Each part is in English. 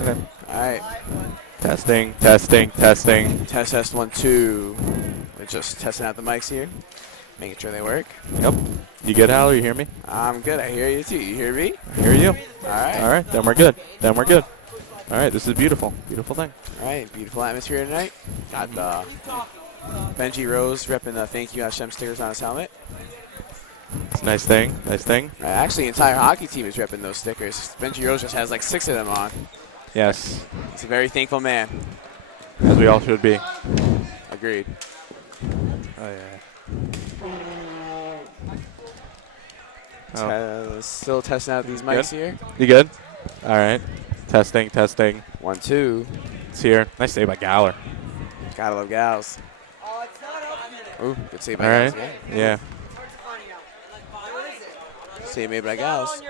Okay. All right. Testing, testing, testing. Test 1 2. We're just testing out the mics here, making sure they work. Yep. You good, Hal? You hear me? I'm good. I hear you too. You hear me? I hear you. All right. All right, then we're good. Then we're good. All right, this is beautiful. Beautiful thing. All right. Beautiful atmosphere tonight. Got Benji Rose repping the Thank You Hashem stickers on his helmet. It's a nice thing. Nice thing. Actually, the entire hockey team is repping those stickers. Benji Rose just has like 6 of them on. Yes, He's a very thankful man. as we all should be. Agreed. Oh, yeah. Still testing out these mics here. You good? All right. Testing, testing. 1 2. It's here. Nice save by Galler. Gotta love gals. Ooh, good save All by right. gals. Yeah. Save made by gals.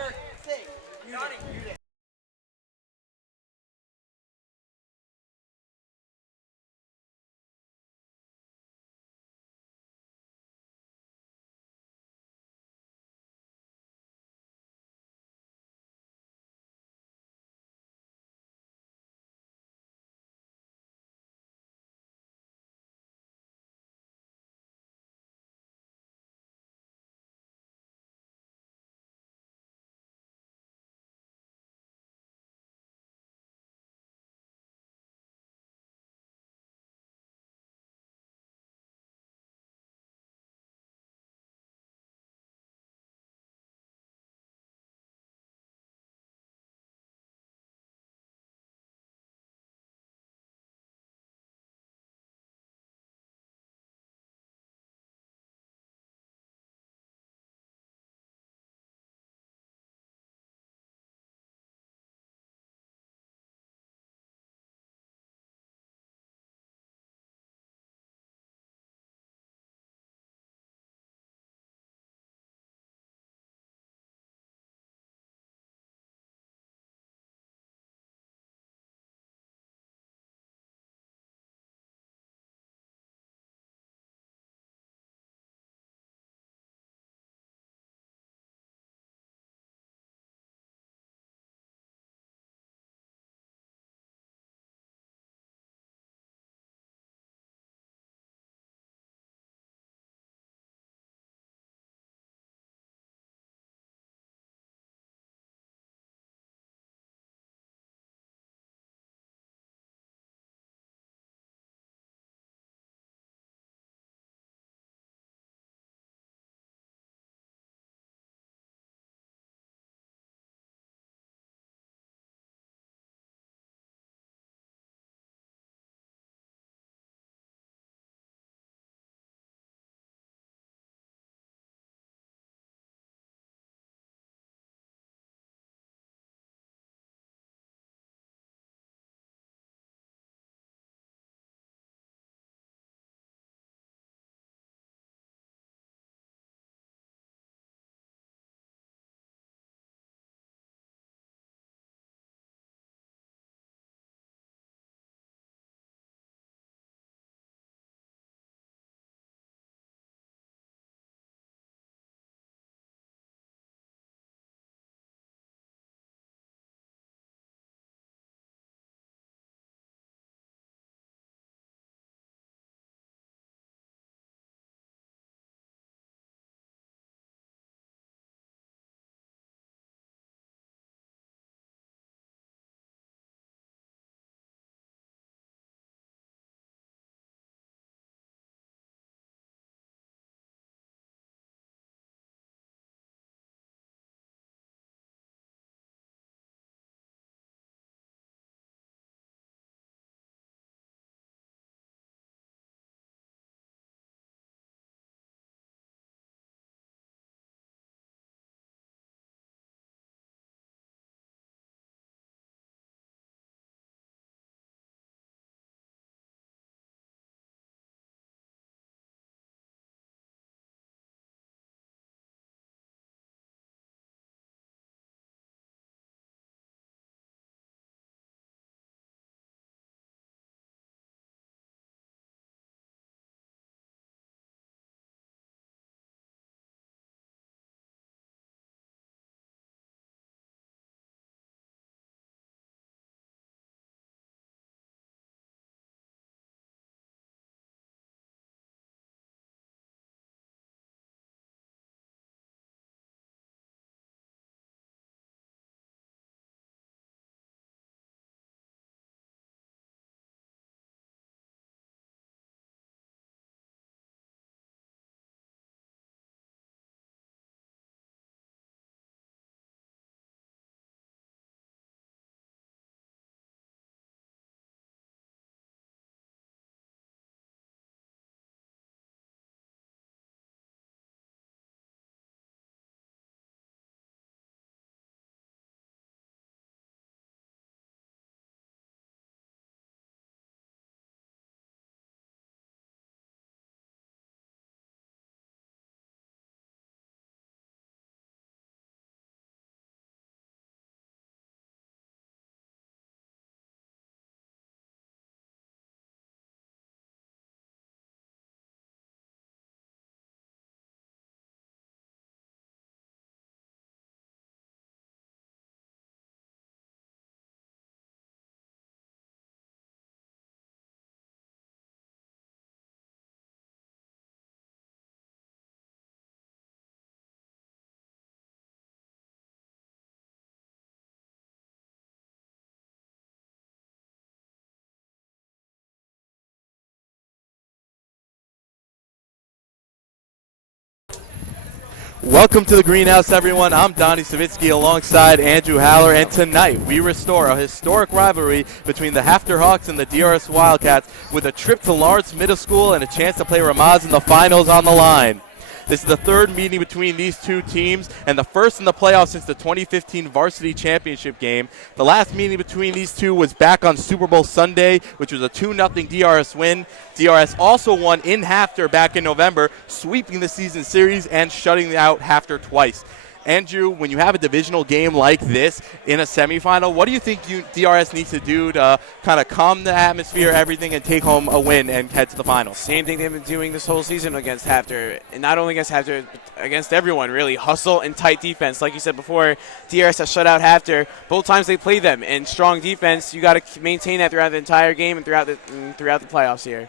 Welcome to the Greenhouse, everyone. I'm Donnie Savitsky alongside Andrew Haller, and tonight we restore a historic rivalry between the Haftr Hawks and the DRS Wildcats with a trip to Lawrence Middle School and a chance to play Ramaz in the finals on the line. This is the third meeting between these two teams and the first in the playoffs since the 2015 Varsity Championship game. The last meeting between these two was back on Super Bowl Sunday, which was a 2-0 DRS win. DRS also won in Haftr back in November, sweeping the season series and shutting out Haftr twice. Andrew, when you have a divisional game like this in a semifinal, what do you think DRS needs to do to kind of calm the atmosphere, everything, and take home a win and head to the finals? Same thing they've been doing this whole season against Haftr, and not only against Haftr, but against everyone, really. Hustle and tight defense. Like you said before, DRS has shut out Haftr both times they played them, and strong defense. You got to maintain that throughout the entire game and throughout the playoffs here.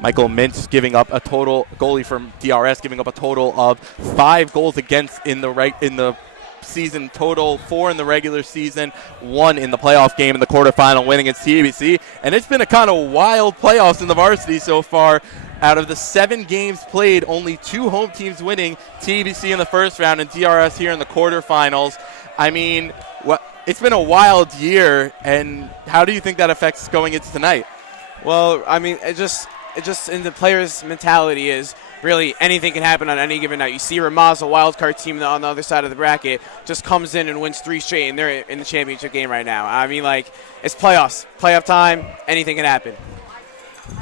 Michael Mintz giving up a total, goalie from DRS, giving up a total of 5 goals against in the season total, 4 in the regular season, 1 in the playoff game in the quarterfinal win against TABC. And it's been a kind of wild playoffs in the varsity so far. Out of the 7 games played, only 2 home teams winning, TABC in the first round and DRS here in the quarterfinals. I mean, it's been a wild year, and how do you think that affects going into tonight? Well, I mean, it just in the players' mentality is really anything can happen on any given night. You see Ramaz, a wild card team on the other side of the bracket, just comes in and wins 3 straight, and they're in the championship game right now. I mean, like, it's playoffs. Playoff time, anything can happen.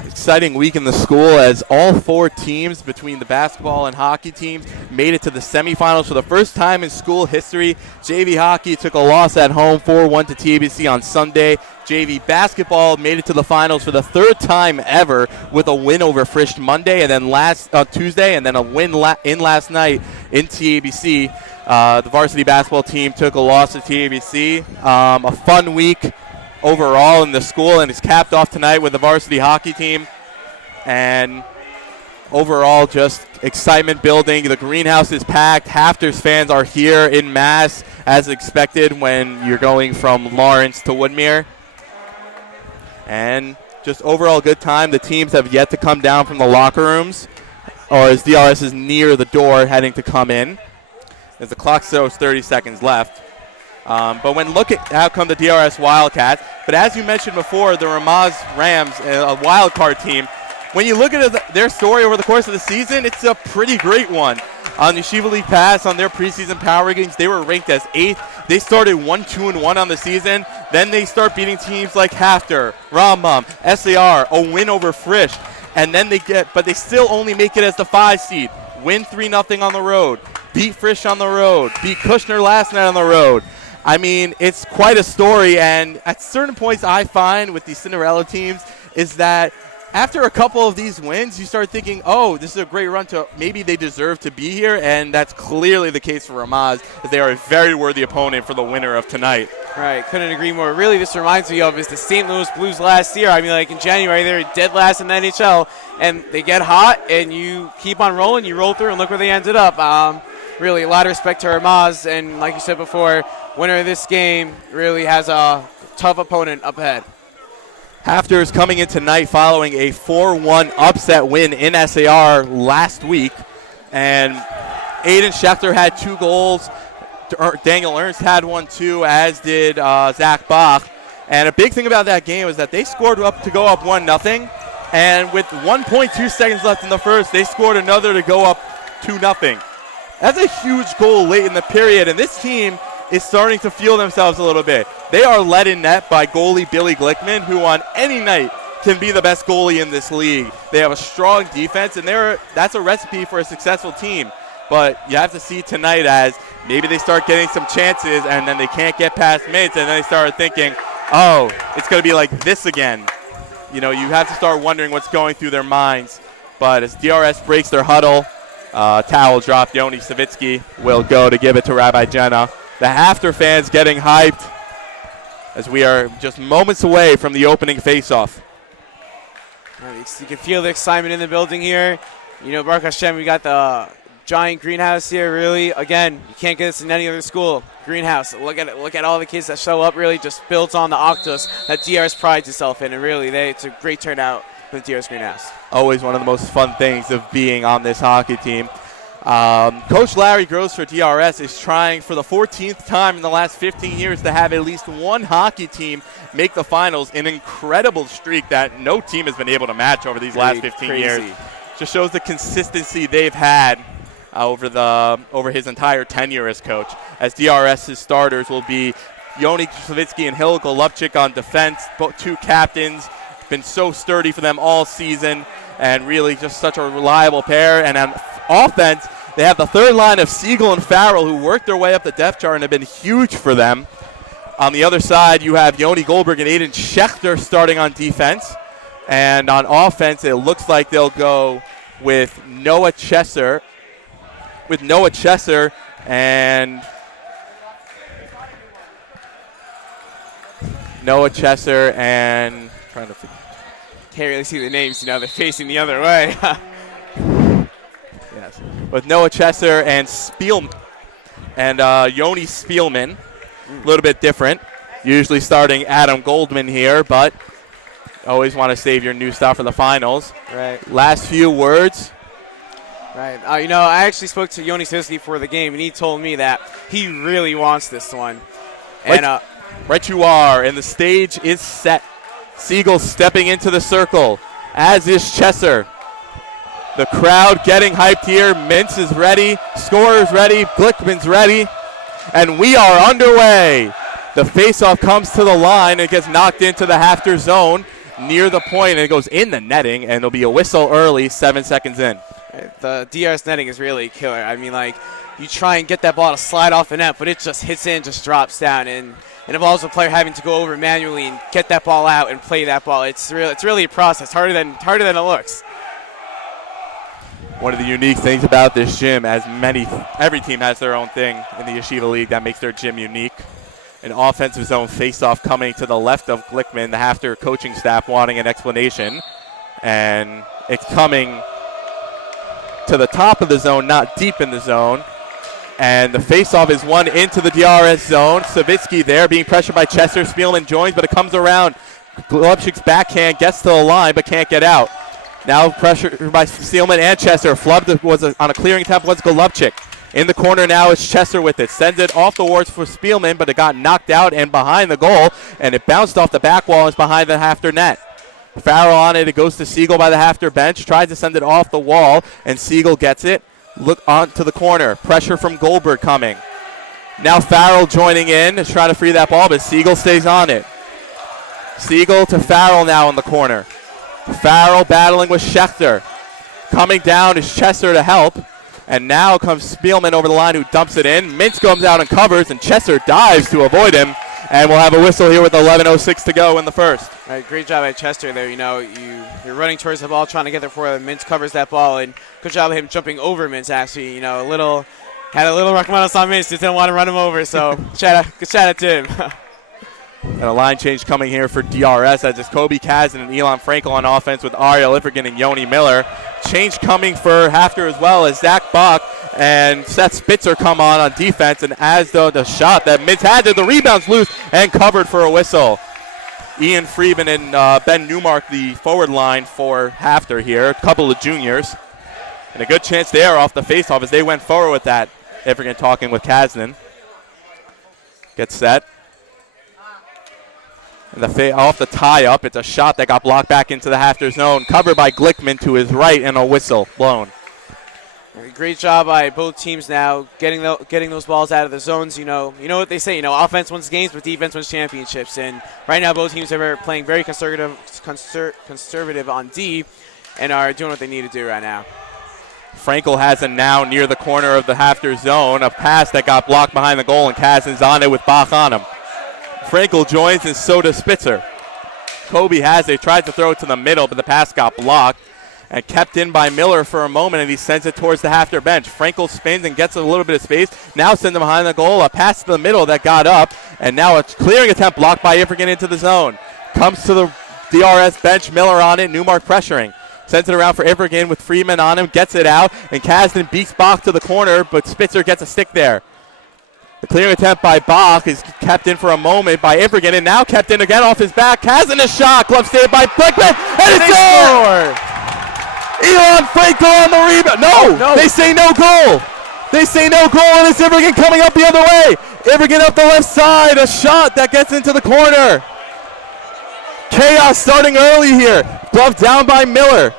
Exciting week in the school as all 4 teams between the basketball and hockey teams made it to the semifinals for the first time in school history. JV hockey took a loss at home 4-1 to TABC on Sunday. JV basketball made it to the finals for the 3rd time ever with a win over Frisch Monday and then last Tuesday, and then a win last night in TABC. The varsity basketball team took a loss to TABC. A fun week overall in the school, and it's capped off tonight with the varsity hockey team. And overall, just excitement building. The greenhouse is packed. Haftr's fans are here in mass, as expected when you're going from Lawrence to Woodmere. And just overall good time. The teams have yet to come down from the locker rooms, or as DRS is near the door heading to come in, as the clock shows 30 seconds left. But when look at how come the DRS Wildcats, but as you mentioned before, the Ramaz Rams, a wild card team, when you look at their story over the course of the season, it's a pretty great one. On the Yeshiva League Pass, on their preseason power rankings, they were ranked as 8th. They started 1-2-1 on the season. Then they start beating teams like Haftr, Rambam, SAR, a win over Frisch. And then but they still only make it as the 5 seed. Win 3-0 on the road. Beat Frisch on the road. Beat Kushner last night on the road. I mean, it's quite a story, and at certain points I find with these Cinderella teams is that after a couple of these wins, you start thinking, oh, this is a great run to maybe they deserve to be here, and that's clearly the case for Ramaz, as they are a very worthy opponent for the winner of tonight. Right, couldn't agree more. Really, this reminds me of is the St. Louis Blues last year. I mean, like in January, they were dead last in the NHL, and they get hot, and you keep on rolling, you roll through, and look where they ended up. Really, a lot of respect to Ramaz, and like you said before, winner of this game really has a tough opponent up ahead. Haftr is coming in tonight following a 4-1 upset win in SAR last week. And Aiden Schechter had 2 goals. Daniel Ernst had 1 too, as did Zach Bach. And a big thing about that game is that they scored up to go up 1-0. And with 1.2 seconds left in the first, they scored another to go up 2-0. That's a huge goal late in the period. And this team is starting to feel themselves a little bit. They are led in net by goalie Billy Glickman, who on any night can be the best goalie in this league. They have a strong defense, and that's a recipe for a successful team. But you have to see tonight as maybe they start getting some chances, and then they can't get past Mintz, and then they start thinking, oh, it's going to be like this again. You know, you have to start wondering what's going through their minds. But as DRS breaks their huddle, towel drop, Yoni Savitsky will go to give it to Rabbi Jenna. The Haftr fans getting hyped as we are just moments away from the opening face-off. You can feel the excitement in the building here. You know, Baruch Hashem, we got the giant greenhouse here, really. Again, you can't get this in any other school. Greenhouse, look at it. Look at all the kids that show up, really just builds on the Octus that DRS prides itself in. And really, it's a great turnout for the DRS Greenhouse. Always one of the most fun things of being on this hockey team. Coach Larry Gross for DRS is trying for the 14th time in the last 15 years to have at least one hockey team make the finals, an incredible streak that no team has been able to match over these last 15 years. Just shows the consistency they've had over his entire tenure as coach. As DRS's starters will be Yoni Savitsky and Hill Golubchik on defense, both two captains, been so sturdy for them all season, and really just such a reliable pair. And on offense, they have the third line of Siegel and Farrell, who worked their way up the depth chart and have been huge for them. On the other side, you have Yoni Goldberg and Aiden Schechter starting on defense. And on offense, it looks like they'll go with Noah Chesser. And trying to think. Can't really see the names, they're facing the other way. Yes. With Noah Chesser and Spielman and Yoni Spielman. A little bit different. Usually starting Adam Goldman here, but always want to save your new stuff for the finals. Right. Last few words. Right. I actually spoke to Yoni Savitsky before the game, and he told me that he really wants this one. And right you are, and the stage is set. Siegel stepping into the circle, as is Chesser. The crowd getting hyped here. Mintz is ready. Scorer's ready. Glickman's ready. And we are underway. The faceoff comes to the line. It gets knocked into the Haftr zone near the point, and it goes in the netting, and it'll be a whistle early, 7 seconds in. The DRS netting is really killer. You try and get that ball to slide off the net, but it just hits in, just drops down, and it involves a player having to go over manually and get that ball out and play that ball. It's really a process, harder than it looks. One of the unique things about this gym, every team has their own thing in the Yeshiva League that makes their gym unique. An offensive zone faceoff coming to the left of Glickman, the Haftr coaching staff wanting an explanation. And it's coming to the top of the zone, not deep in the zone. And the faceoff is won into the DRS zone. Savitsky there being pressured by Chester. Spielman joins, but it comes around. Golubchik's backhand gets to the line, but can't get out. Now pressure by Spielman and Chester. Flubbed was on a clearing attempt was Golubchik. In the corner now is Chester with it. Sends it off the boards for Spielman, but it got knocked out and behind the goal, and it bounced off the back wall and is behind the Haftr net. Farrell on it. It goes to Siegel by the Haftr bench. Tries to send it off the wall, and Siegel gets it. Look on to the corner. Pressure from Goldberg coming. Now Farrell joining in to try to free that ball, but Siegel stays on it. Siegel to Farrell now in the corner. Farrell battling with Schechter. Coming down is Chester to help. And now comes Spielman over the line, who dumps it in. Mintz comes out and covers, and Chester dives to avoid him. And we'll have a whistle here with 11:06 to go in the first. All right, great job by Chester there. You're running towards the ball, trying to get there for him. Mintz covers that ball, and good job of him jumping over Mintz, actually. Had a little recommendation on Mintz, just didn't want to run him over. So good shout out to him. And a line change coming here for DRS as it's Kobe Kazan and Elon Frankel on offense with Ariel Ifrigan and Yoni Miller. Change coming for Haftr as well as Zach Bach and Seth Spitzer come on defense. And as the shot that Mintz had there, the rebound's loose and covered for a whistle. Ian Freeman and Ben Newmark, the forward line for Haftr here. A couple of juniors. And a good chance there off the faceoff as they went forward with that. Ifrigan talking with Kazan. Gets set. And off the tie-up, it's a shot that got blocked back into the Haftr zone, covered by Glickman to his right, and a whistle blown. Great job by both teams now getting those balls out of the zones. You know what they say. Offense wins games, but defense wins championships. And right now, both teams are playing very conservative on D, and are doing what they need to do right now. Frankel has it now near the corner of the Haftr zone, a pass that got blocked behind the goal, and Kazan's on it with Bach on him. Frankel joins, and so does Spitzer. Kobe has it, tried to throw it to the middle, but the pass got blocked and kept in by Miller for a moment, and he sends it towards the Haftr bench. Frankel spins and gets a little bit of space. Now sends it behind the goal, a pass to the middle that got up, and now a clearing attempt blocked by Ifrigan into the zone. Comes to the DRS bench, Miller on it, Newmark pressuring. Sends it around for Ifrigan with Freeman on him, gets it out, and Kazan beats Bach to the corner, but Spitzer gets a stick there. The clearing attempt by Bach is kept in for a moment by Ifrigan, and now kept in again off his back. Kazan a shot, glove saved by Glickman, and it's in! Elon Franco on the rebound. No, they say no goal. They say no goal, and it's Ivergan coming up the other way. Ivergan up the left side, a shot that gets into the corner. Chaos starting early here. Glove down by Miller.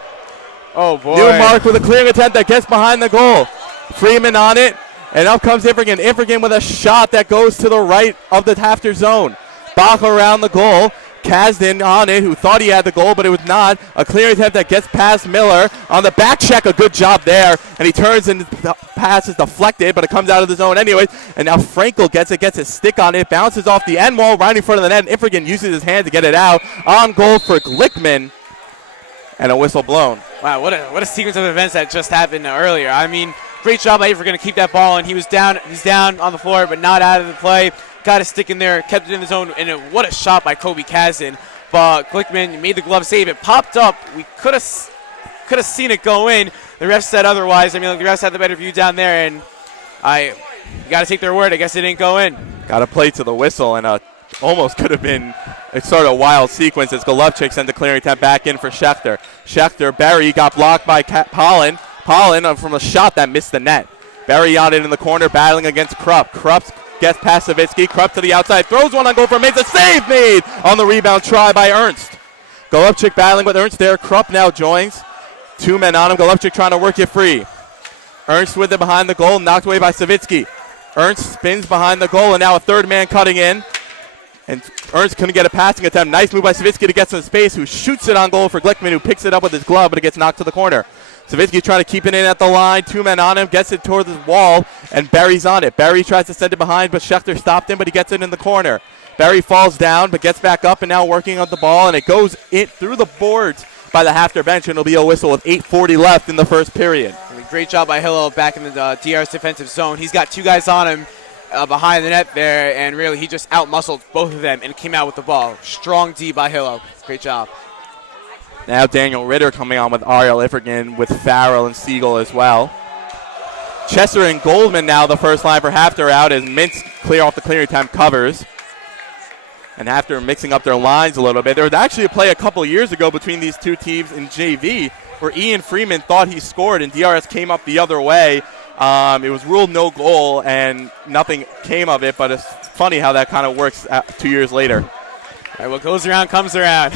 Oh, boy. Newmark with a clearing attempt that gets behind the goal. Freeman on it, and up comes Ivergan. Ivergan with a shot that goes to the right of the Haftr zone. Bach around the goal. Kasdan on it, who thought he had the goal, but it was not. A clearing attempt that gets past Miller. On the back check, a good job there. And he turns and the pass is deflected, but it comes out of the zone anyways. And now Frankel gets his stick on it, bounces off the end wall right in front of the net. And Ivergan uses his hand to get it out. On goal for Glickman. And a whistle blown. Wow, what a sequence of events that just happened earlier. I mean, great job by Ivergan to keep that ball, and he's down on the floor, but not out of the play. Got a stick in there, kept it in the zone, and what a shot by Kobe Kasdan. But Glickman made the glove save. It popped up. We could have seen it go in. The refs said otherwise. I mean, the refs had the better view down there, and you got to take their word. I guess it didn't go in. Got to play to the whistle, and almost could have been a sort of wild sequence as Golovchik sent the clearing attempt back in for Schechter. Schechter, Barry got blocked by Pollen. Pollen from a shot that missed the net. Barry on it in the corner, battling against Krupp. Krupp gets past Savitsky. Krupp to the outside, throws one on goal for Mintz. A save made on the rebound try by Ernst. Golovchik battling with Ernst there. Krupp now joins. Two men on him. Golovchik trying to work it free. Ernst with it behind the goal, knocked away by Savitsky. Ernst spins behind the goal, and now a third man cutting in. And Ernst couldn't get a passing attempt. Nice move by Savitsky to get some space, who shoots it on goal for Glickman, who picks it up with his glove, but it gets knocked to the corner. Savitsky trying to keep it in at the line. Two men on him, gets it toward the wall, and Barry's on it. Barry tries to send it behind, but Schechter stopped him, but he gets it in the corner. Barry falls down, but gets back up and now working on the ball, and it goes in through the boards by the Haftr bench, and it'll be a whistle with 8:40 left in the first period. Great job by Hillel back in the DR's defensive zone. He's got two guys on him behind the net there, and really he just out-muscled both of them and came out with the ball. Strong D by Hillel. Great job. Now Daniel Ritter coming on with Ariel Ivergan with Farrell and Siegel as well. Chester and Goldman now the first line for Haftr out as Mintz clear off the clearing time covers. And Haftr mixing up their lines a little bit. There was actually a play a couple years ago between these two teams in JV where Ian Freeman thought he scored and DRS came up the other way. It was ruled no goal and nothing came of it, but it's funny how that kind of works 2 years later. All right, what goes around comes around.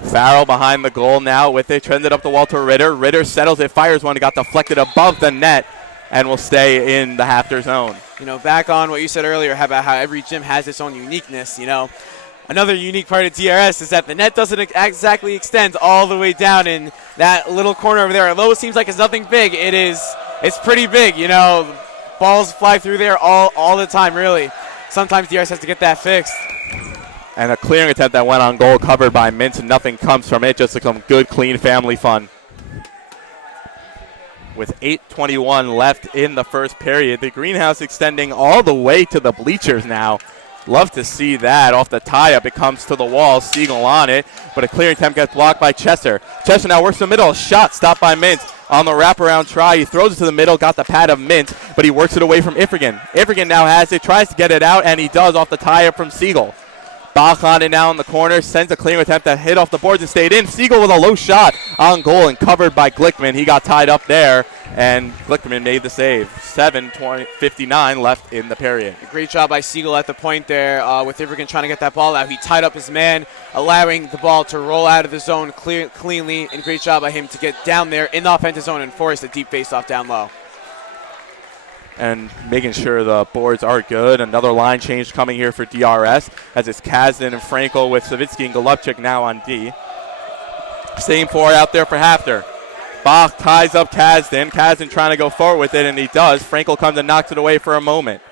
Farrell behind the goal now with it, trended up the wall to Ritter. Ritter settles it, fires one, it got deflected above the net and will stay in the Haftr zone. You know, back on what you said earlier about how every gym has its own uniqueness, you know. Another unique part of DRS is that the net doesn't exactly extend all the way down in that little corner over there. Although it seems like it's nothing big, it's pretty big, you know. Balls fly through there all the time, really. Sometimes DRS has to get that fixed. And a clearing attempt that went on goal covered by Mintz, and nothing comes from it, just some good, clean family fun. With 8:21 left in the first period, the greenhouse extending all the way to the bleachers now. Love to see that. Off the tie-up, it comes to the wall. Siegel on it, but a clearing attempt gets blocked by Chester. Chester now works the middle. Shot stopped by Mintz. On the wraparound try, he throws it to the middle, got the pad of Mintz, but he works it away from Ivergan. Ivergan now has it, tries to get it out, and he does off the tie-up from Siegel. Bach on it now in the corner, sends a clearing attempt that hit off the boards and stayed in. Siegel with a low shot on goal and covered by Glickman. He got tied up there, and Glickman made the save. 7:59 left in the period. Great job by Siegel at the point there with Ivergan trying to get that ball out. He tied up his man, allowing the ball to roll out of the zone cleanly, and great job by him to get down there in the offensive zone and force a deep face-off down low. And making sure the boards are good. Another line change coming here for DRS as it's Kasdan and Frankel with Savitsky and Golovchik now on D. Same four out there for Haftr. Bach ties up Kasdan. Kasdan trying to go forward with it, and he does. Frankel comes and knocks it away for a moment.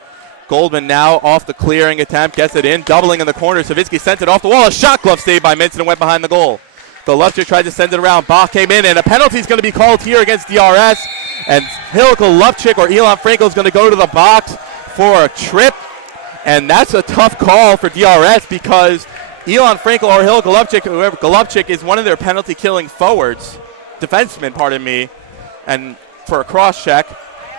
Goldman now off the clearing attempt, gets it in, doubling in the corner. Savitsky sent it off the wall. A shot glove saved by Minson and went behind the goal. Golovchik tried to send it around. Bach came in, and a penalty is going to be called here against DRS. And Hill Golovchik or Elon Frankel is going to go to the box for a trip. And that's a tough call for DRS because Elon Frankel or Hill Golovchik, whoever Golovchik, is one of their penalty-killing forwards, defensemen, pardon me, and for a cross-check.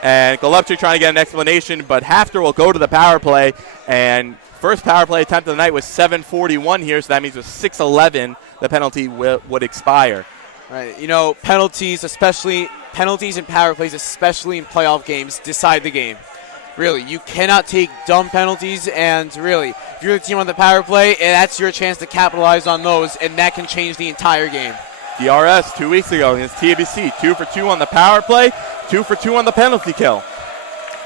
And Golovchik trying to get an explanation, but Haftr will go to the power play. And first power play attempt of the night was 7:41 here, so that means with 6:11 the penalty would expire. Right. You know, penalties, especially penalties and power plays, especially in playoff games, decide the game. Really, you cannot take dumb penalties, and really, if you're the team on the power play, and that's your chance to capitalize on those, and that can change the entire game. DRS 2 weeks ago against TABC, 2 for 2 on the power play, 2 for 2 on the penalty kill.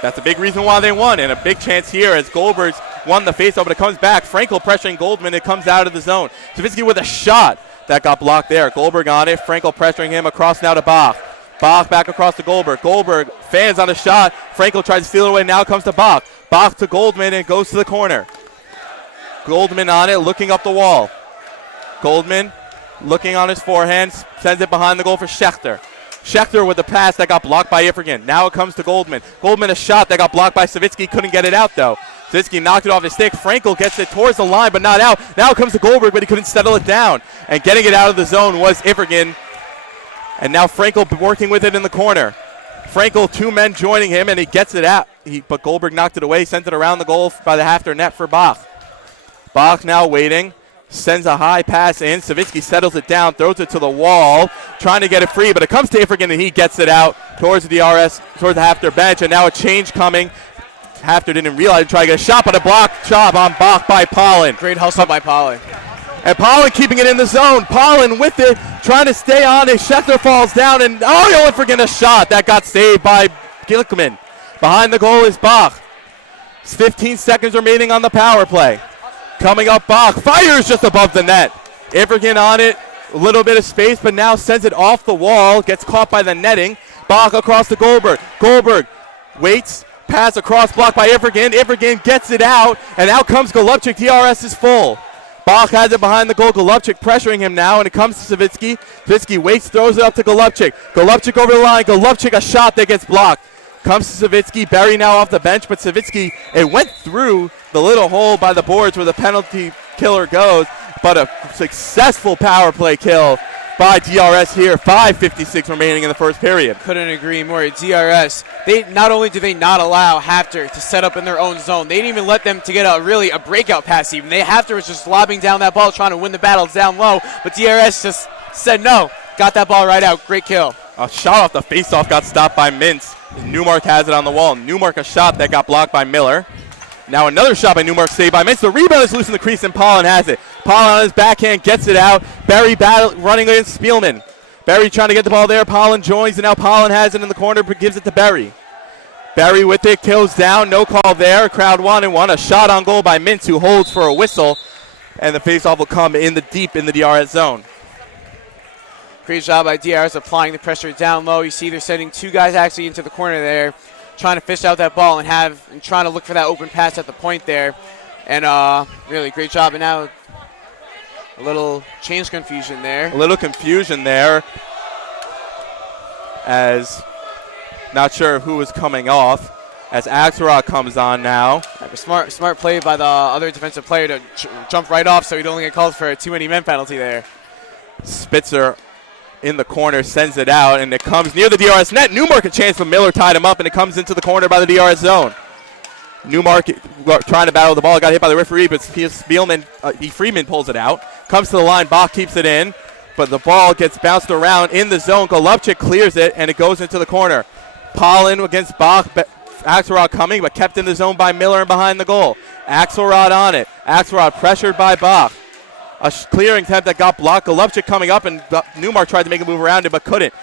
That's a big reason why they won, and a big chance here as Goldberg's won the faceoff, but it comes back. Frankel pressuring Goldman, it comes out of the zone. Savitsky with a shot that got blocked there. Goldberg on it, Frankel pressuring him across now to Bach. Bach back across to Goldberg. Goldberg fans on a shot. Frankel tries to steal it away. Now comes to Bach. Bach to Goldman and goes to the corner. Goldman on it, looking up the wall. Goldman looking on his forehand, sends it behind the goal for Schechter. Schechter with the pass that got blocked by Ifrigan. Now it comes to Goldman. Goldman a shot that got blocked by Savitsky. Couldn't get it out though. Savitsky knocked it off his stick. Frankel gets it towards the line but not out. Now it comes to Goldberg but he couldn't settle it down. And getting it out of the zone was Ifrigan. And now Frankel working with it in the corner. Frankel, 2 men joining him, and he gets it out. But Goldberg knocked it away, sent it around the goal by the Haftr net for Bach. Bach now waiting, sends a high pass in. Savitsky settles it down, throws it to the wall, trying to get it free, but it comes to Ifrigan, and he gets it out towards the DRS, towards the Haftr bench, and now a change coming. Haftr didn't realize to try to get a shot, but a block job on Bach by Pollen. Great hustle by Pollen. And Pollen keeping it in the zone. Pollen with it, trying to stay on it. Schechter falls down, and Ifrigan a shot that got saved by Gilkman. Behind the goal is Bach. 15 seconds remaining on the power play. Coming up, Bach fires just above the net. Ifrigan on it, a little bit of space, but now sends it off the wall. Gets caught by the netting. Bach across to Goldberg. Goldberg waits, pass across, blocked by Ifrigan. Ifrigan gets it out, and out comes Golubchik. DRS is full. Bach has it behind the goal. Golubchik pressuring him now, and it comes to Savitsky. Savitsky waits, throws it up to Golubchik. Golubchik over the line. Golubchik a shot that gets blocked. Comes to Savitsky. Berry now off the bench, but Savitsky, it went through the little hole by the boards where the penalty killer goes, but a successful power play kill by DRS here. 5:56 remaining in the first period. Couldn't agree more. DRS, they not only do they not allow Haftr to set up in their own zone, they didn't even let them to get a breakout pass even. Haftr was just lobbing down that ball, trying to win the battles down low, but DRS just said no. Got that ball right out. Great kill. A shot off the faceoff got stopped by Mintz. Newmark has it on the wall. Newmark a shot that got blocked by Miller. Now another shot by Newmark, saved by Mintz. The rebound is loose in the crease, and Pollen has it. Pollen on his backhand gets it out. Berry running against Spielman. Berry trying to get the ball there. Pollen joins, and now Pollen has it in the corner, but gives it to Berry. Berry with it, kills down. No call there. Crowd 1-1. A shot on goal by Mintz, who holds for a whistle, and the faceoff will come in the deep in the DRS zone. Great job by DRS applying the pressure down low. You see they're sending 2 guys actually into the corner there, trying to fish out that ball and trying to look for that open pass at the point there. And really great job. And now a little change confusion there. A little confusion there, as not sure who was coming off, as Axelrod comes on now. Smart play by the other defensive player to jump right off so he'd only get called for a too many men penalty there. Spitzer in the corner sends it out, and it comes near the DRS net. Newmark a chance, but Miller tied him up, and it comes into the corner by the DRS zone. Newmark trying to battle the ball, got hit by the referee, but Freeman pulls it out. Comes to the line, Bach keeps it in, but the ball gets bounced around in the zone. Golubchik clears it, and it goes into the corner. Pollen against Bach. Axelrod coming, but kept in the zone by Miller and behind the goal. Axelrod on it. Axelrod pressured by Bach. A clearing attempt that got blocked. Golubchik coming up, and Newmark tried to make a move around it, but couldn't.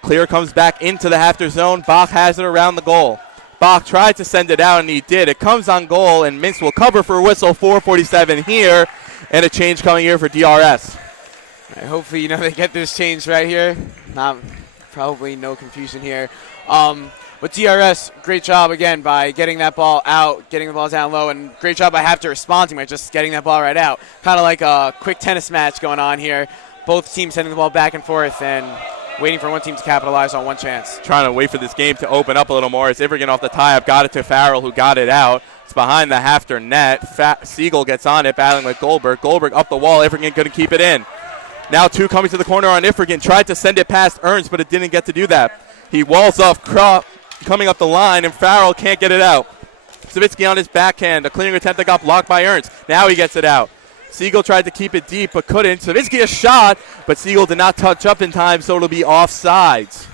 Clear comes back into the Haftr zone. Bach has it around the goal. Bach tried to send it out, and he did. It comes on goal, and Mintz will cover for a whistle. 4:47 here, and a change coming here for DRS. Right, hopefully, they get this change right here. Probably no confusion here. But DRS, great job again by getting that ball out, getting the ball down low, and great job by Haftr responding by just getting that ball right out. Kind of like a quick tennis match going on here. Both teams sending the ball back and forth and waiting for one team to capitalize on one chance. Trying to wait for this game to open up a little more. It's Ifrigan off the tie-up, got it to Farrell, who got it out. It's behind the Haftr net. Siegel gets on it, battling with Goldberg. Goldberg up the wall. Ifrigan couldn't keep it in. Now 2 coming to the corner on Ifrigan. Tried to send it past Ernst, but it didn't get to do that. He walls off Krupp coming up the line, and Farrell can't get it out. Savitsky on his backhand. A clearing attempt that got blocked by Ernst. Now he gets it out. Siegel tried to keep it deep but couldn't. Savitsky a shot, but Siegel did not touch up in time, so it'll be offsides.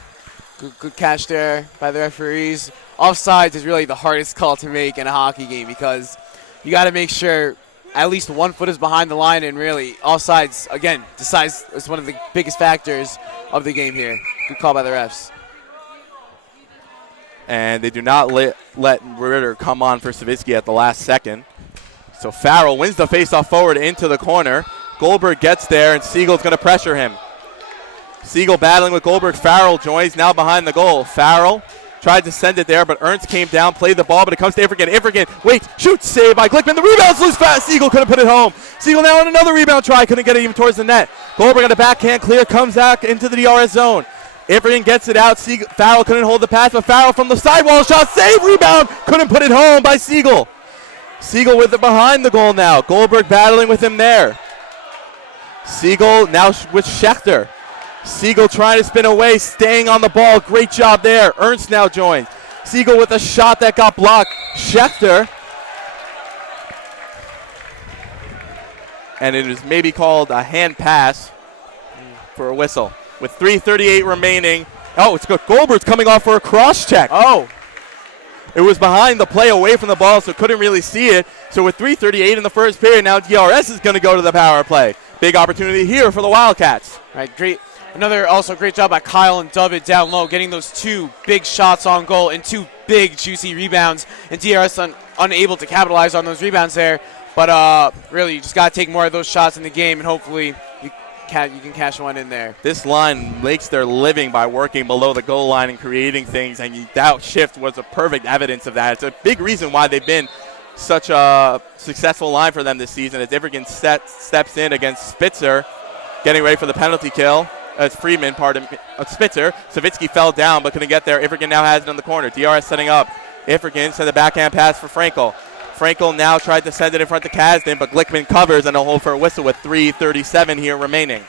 Good catch there by the referees. Offsides is really the hardest call to make in a hockey game because you got to make sure at least 1 foot is behind the line, and really offsides, again, decides is one of the biggest factors of the game here. Good call by the refs. And they do not let Ritter come on for Savitsky at the last second. So Farrell wins the faceoff forward into the corner. Goldberg gets there, and Siegel's going to pressure him. Siegel battling with Goldberg. Farrell joins now behind the goal. Farrell tried to send it there, but Ernst came down, played the ball, but it comes to Ifrigan. Ifrigan, wait, shoots, save by Glickman. The rebound's loose fast. Siegel couldn't put it home. Siegel now on another rebound try, couldn't get it even towards the net. Goldberg on the backhand clear, comes back into the DRS zone. Ifrigan gets it out. Farrell couldn't hold the pass, but Farrell from the sidewall shot, save, rebound, couldn't put it home by Siegel. Siegel with it behind the goal now. Goldberg battling with him there. Siegel now with Schechter. Siegel trying to spin away, staying on the ball. Great job there. Ernst now joins. Siegel with a shot that got blocked. Schechter. And it is maybe called a hand pass for a whistle. With 3:38 remaining. Oh, it's good. Goldberg's coming off for a cross check. Oh. It was behind the play away from the ball, so couldn't really see it. So with 3:38 in the first period, now DRS is going to go to the power play. Big opportunity here for the Wildcats. All right, great. Another also great job by Kyle and David down low, getting those 2 big shots on goal and 2 big juicy rebounds. And DRS unable to capitalize on those rebounds there. But really, you just got to take more of those shots in the game, and hopefully you can cash one in there. This line makes their living by working below the goal line and creating things, and that shift was a perfect evidence of that. It's a big reason why they've been such a successful line for them this season, as Ifrigan steps in against Spitzer, getting ready for the penalty kill. Friedman, Spitzer. Savitsky fell down but couldn't get there. Ifrigan now has it in the corner. DRS setting up. Ifrigan sent a backhand pass for Frankel. Frankel now tried to send it in front to Kasdan, but Glickman covers and a hold for a whistle with 3:37 here remaining.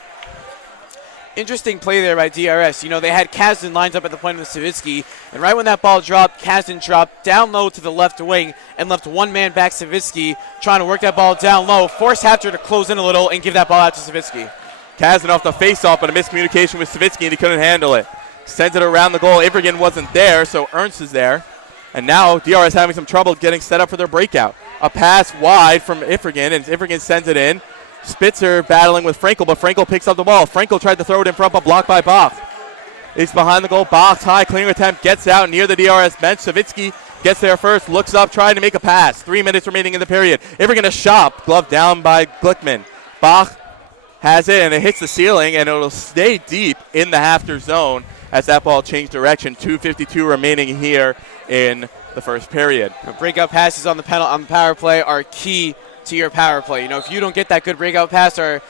Interesting play there by DRS. You know, they had Kasdan lined up at the point of Savitsky, and right when that ball dropped, Kasdan dropped down low to the left wing and left one man back Savitsky trying to work that ball down low, force Haftr to close in a little and give that ball out to Savitsky. Kasdan off the face-off, but a miscommunication with Savitsky, and he couldn't handle it. Sends it around the goal. Ifrigan wasn't there, so Ernst is there. And now DRS having some trouble getting set up for their breakout. A pass wide from Ifrigan, and Ifrigan sends it in. Spitzer battling with Frankel, but Frankel picks up the ball. Frankel tried to throw it in front, but blocked by Bach. It's behind the goal. Bach's high clearing attempt gets out near the DRS bench. Savitsky gets there first, looks up, trying to make a pass. 3 minutes remaining in the period. Ifrigan a shot, glove down by Glickman. Bach has it, and it hits the ceiling, and it'll stay deep in the Haftr zone as that ball changed direction. 2:52 remaining here in the first period. Breakout passes on the power play are key to your power play. You know, if you don't get that good breakout pass or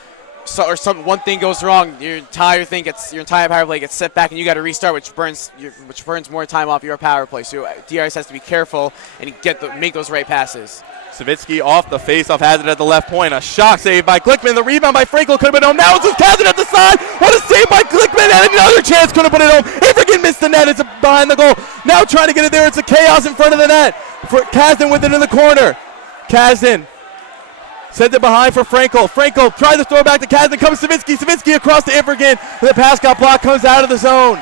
one thing goes wrong, your entire power play gets set back, and you got to restart, which burns more time off your power play. So DRS has to be careful and make those right passes. Savitsky off the face-off, has it at the left point. A shot save by Glickman. The rebound by Frankel could have been home. Now it's just Kasdan at the side. What a save by Glickman, and another chance, couldn't put it home. Ifrigan missed the net. It's behind the goal. Now trying to get it there. It's a chaos in front of the net. For Kasdan with it in the corner. Kasdan sends it behind for Frankel. Frankel tries to throw back to Kasdan. Comes Savitsky. Savitsky across to Ifrigan. The pass got blocked. Comes out of the zone.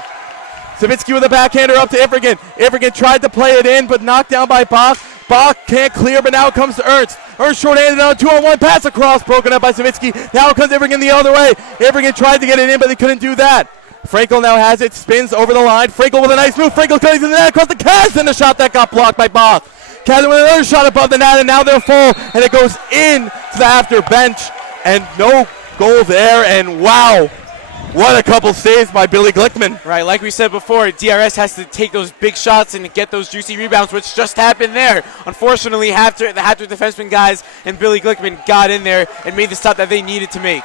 Savitsky with a backhander up to Ifrigan. Ifrigan tried to play it in, but knocked down by Bach. Bach can't clear, but now it comes to Ernst. Ernst short-handed on a 2-on-1 pass across, broken up by Savitsky. Now it comes Ifrigan the other way. Ifrigan tried to get it in, but they couldn't do that. Frankel now has it, spins over the line. Frankel with a nice move. Frankel cutting to the net across the Kasdan. The shot that got blocked by Bach. Kasdan with another shot above the net, and now they're full, and it goes in to the Haftr bench, and no goal there, and wow. What a couple saves by Billy Glickman. Right, like we said before, DRS has to take those big shots and get those juicy rebounds, which just happened there. Unfortunately, the Haftr defenseman guys and Billy Glickman got in there and made the stop that they needed to make.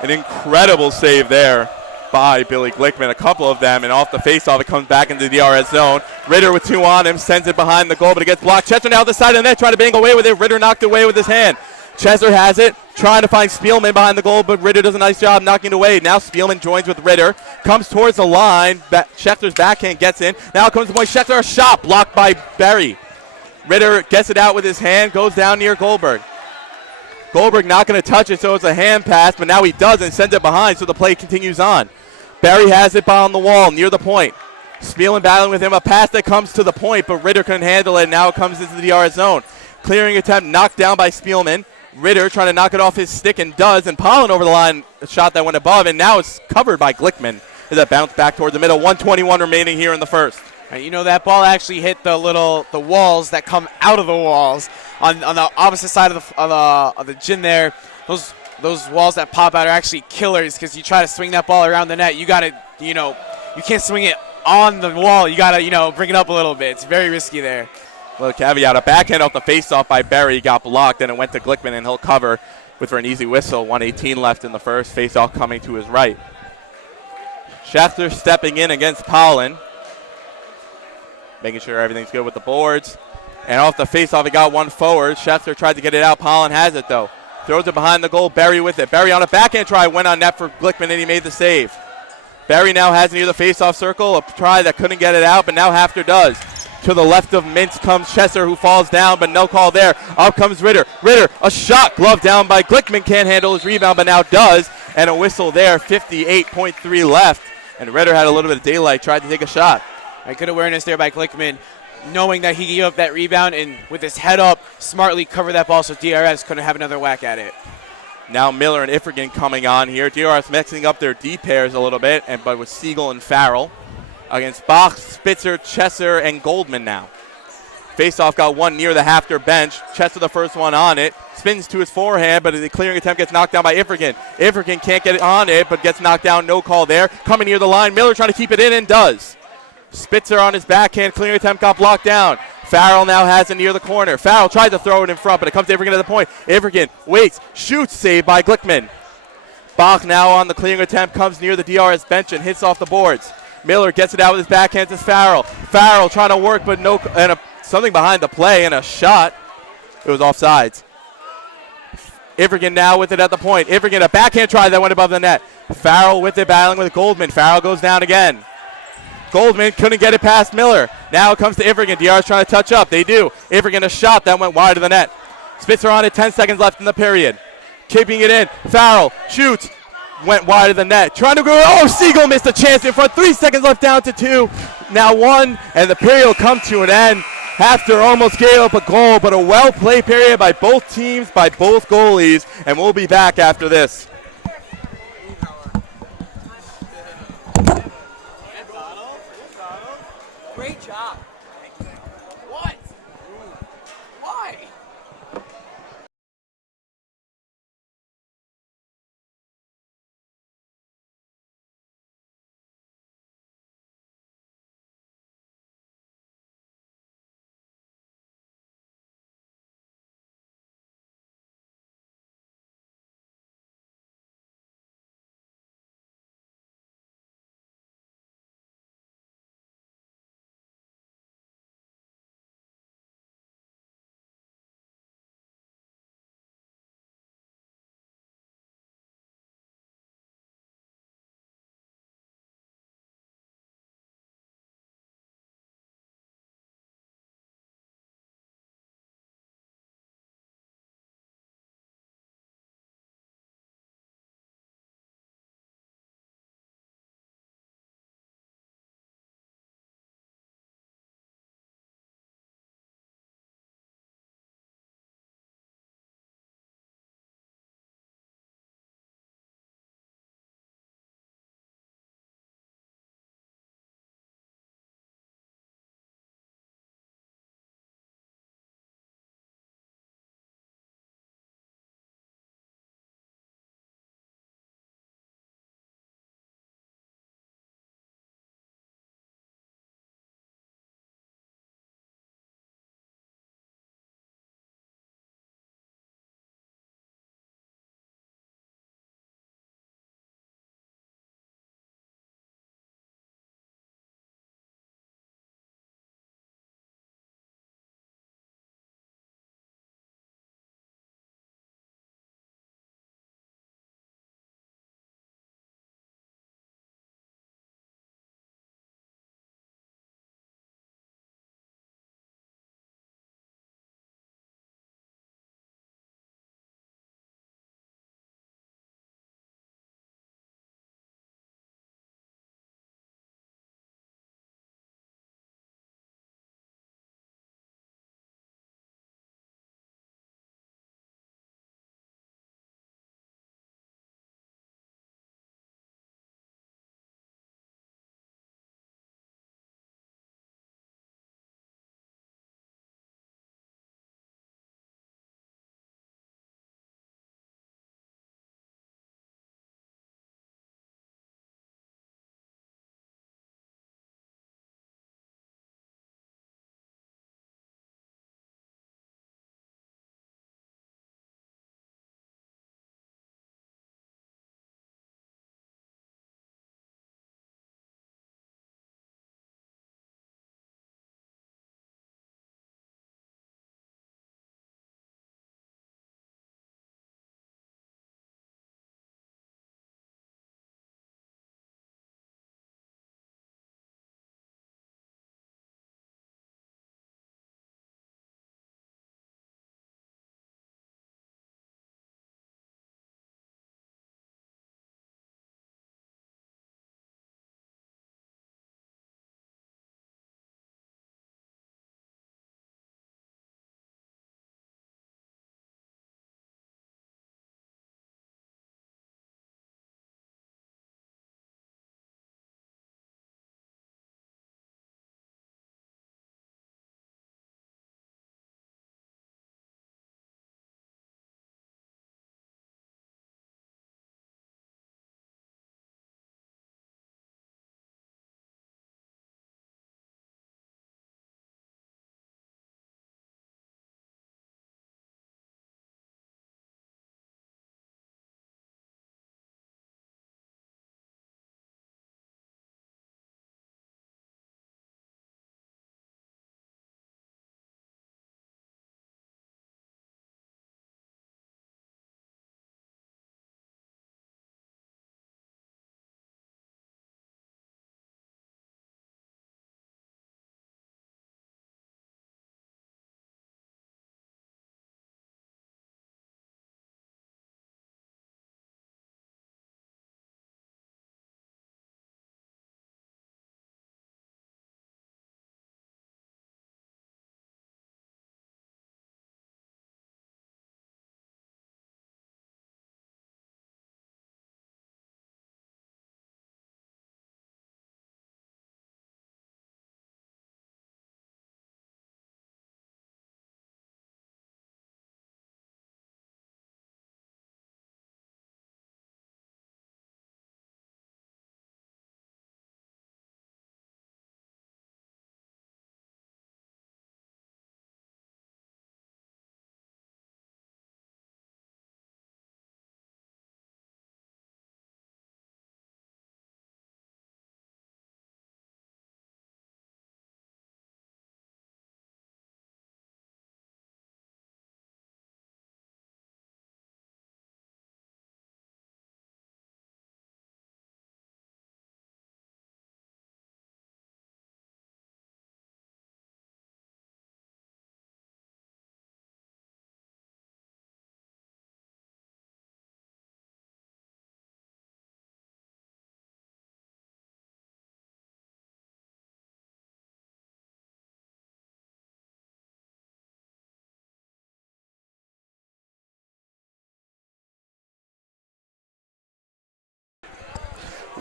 An incredible save there by Billy Glickman, a couple of them, and off the faceoff, it comes back into the DRS zone. Ritter with 2 on him, sends it behind the goal, but it gets blocked. Chesler now the side of the net, trying to bang away with it. Ritter knocked it away with his hand. Chesler has it, trying to find Spielman behind the goal, but Ritter does a nice job knocking it away. Now Spielman joins with Ritter, comes towards the line. Schechter's backhand gets in. Now comes the point. Schechter, a shot blocked by Berry. Ritter gets it out with his hand, goes down near Goldberg. Goldberg not going to touch it, so it's a hand pass, but now he does and sends it behind, so the play continues on. Barry has it on the wall near the point. Spielman battling with him, a pass that comes to the point, but Ritter couldn't handle it, and now it comes into the DRS zone. Clearing attempt knocked down by Spielman. Ritter trying to knock it off his stick and does, and Pollen over the line, a shot that went above, and now it's covered by Glickman as that bounced back toward the middle. 1:21 remaining here in the first. You know, that ball actually hit the walls that come out of the walls on the opposite side of the gym there. Those walls that pop out are actually killers because you try to swing that ball around the net. You got to, you can't swing it on the wall. You got to, bring it up a little bit. It's very risky there. Little caveat, a backhand off the faceoff by Barry got blocked, and it went to Glickman, and he'll cover for an easy whistle. 1:18 left in the first. Faceoff coming to his right. Haftr stepping in against Pollen, making sure everything's good with the boards. And off the faceoff, he got one forward. Haftr tried to get it out. Pollen has it, though. Throws it behind the goal. Barry with it. Barry on a backhand try. Went on net for Glickman, and he made the save. Barry now has it near the faceoff circle. A try that couldn't get it out, but now Haftr does. To the left of Mintz comes Chesser, who falls down, but no call there. Up comes Ritter. Ritter, a shot. Glove down by Glickman. Can't handle his rebound, but now does. And a whistle there. 58.3 left. And Ritter had a little bit of daylight. Tried to take a shot. Good awareness there by Glickman, knowing that he gave up that rebound, and with his head up, smartly covered that ball so DRS couldn't have another whack at it. Now Miller and Ifrigan coming on here. DRS mixing up their D pairs a little bit, but with Siegel and Farrell against Bach, Spitzer, Chesser, and Goldman now. Faceoff got one near the Haftr bench. Chesser the first one on it. Spins to his forehand, but the clearing attempt gets knocked down by Ifrigan. Ifrigan can't get it on it, but gets knocked down. No call there. Coming near the line. Miller trying to keep it in and does. Spitzer on his backhand. Clearing attempt got blocked down. Farrell now has it near the corner. Farrell tried to throw it in front, but it comes to Ifrigan at the point. Ifrigan waits, shoots, saved by Glickman. Bach now on the clearing attempt, comes near the DRS bench and hits off the boards. Miller gets it out with his backhand to Farrell. Farrell trying to work, but no, and something behind the play and a shot. It was offsides. Ifrigan now with it at the point. Ifrigan, a backhand try that went above the net. Farrell with it, battling with Goldman. Farrell goes down again. Goldman couldn't get it past Miller. Now it comes to Ifrigan. DR's trying to touch up. They do. Ifrigan a shot that went wide of the net. Spitzer on it, 10 seconds left in the period. Keeping it in. Farrell shoots. Went wide of the net. Trying to go. Oh, Siegel missed a chance in front. 3 seconds left, down to 2. Now 1, and the period will come to an end. Haftr almost gave up a goal, but a well-played period by both teams, by both goalies, and we'll be back after this. Great job.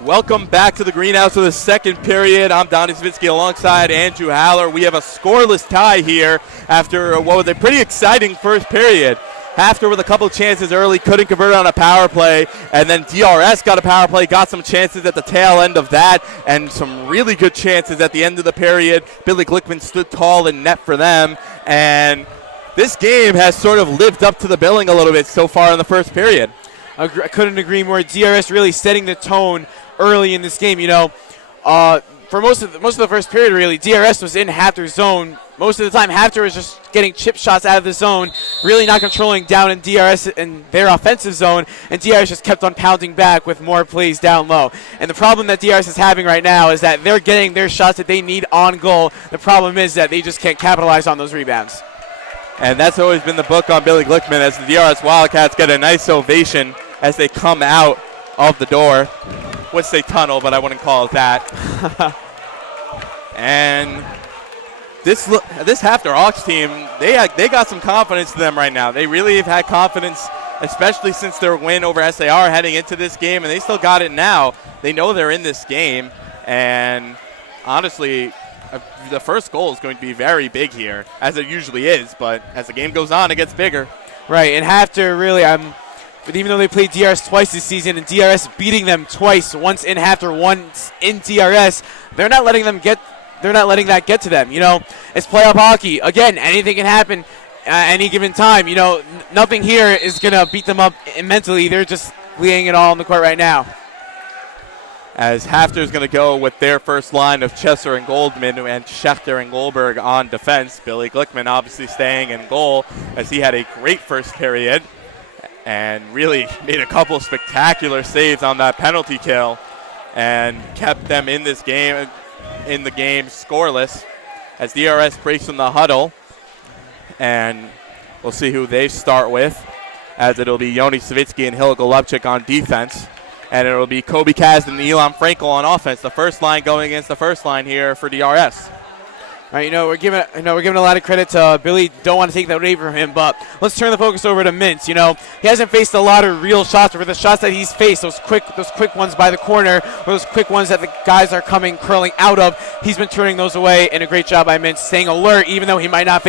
Welcome back to the greenhouse for the second period. I'm Donnie Savitsky alongside Andrew Haller. We have a scoreless tie here after what was a pretty exciting first period. Haftr with a couple chances early, couldn't convert on a power play, and then DRS got a power play, got some chances at the tail end of that, and some really good chances at the end of the period. Billy Glickman stood tall in net for them, and this game has sort of lived up to the billing a little bit so far in the first period. I couldn't agree more. DRS really setting the tone early in this game. For most of the first period, really, DRS was in Haftr's zone. Most of the time, Haftr was just getting chip shots out of the zone, really not controlling down in DRS in their offensive zone, and DRS just kept on pounding back with more plays down low. And the problem that DRS is having right now is that they're getting their shots that they need on goal. The problem is that they just can't capitalize on those rebounds. And that's always been the book on Billy Glickman, as the DRS Wildcats get a nice ovation as they come out of the door. Would say tunnel, but I wouldn't call it that. And this Haftr Hawks team, they got some confidence to them right now. They really have had confidence, especially since their win over SAR heading into this game, and they still got it now. They know they're in this game, and honestly, the first goal is going to be very big here, as it usually is, but as the game goes on, it gets bigger. Right, and Haftr really, but even though they played DRS twice this season and DRS beating them twice, once in Haftr, once in DRS, they're not letting that get to them. It's playoff hockey. Again, anything can happen any given time. Nothing here is going to beat them up mentally. They're just laying it all on the court right now. As Haftr is going to go with their first line of Chesser and Goldman and Schechter and Goldberg on defense. Billy Glickman obviously staying in goal, as he had a great first period and really made a couple spectacular saves on that penalty kill and kept them in the game scoreless, as DRS breaks from the huddle. And we'll see who they start with, as it'll be Yoni Savitsky and Hill Golubchik on defense. And it'll be Kobe Kaz and Elon Frankel on offense. The first line going against the first line here for DRS. Right, we're giving a lot of credit to Billy. Don't want to take that away from him, but let's turn the focus over to Mintz. He hasn't faced a lot of real shots, but for the shots that he's faced, those quick ones by the corner, or those quick ones that the guys are curling out of, he's been turning those away. And a great job by Mintz, staying alert, even though he might not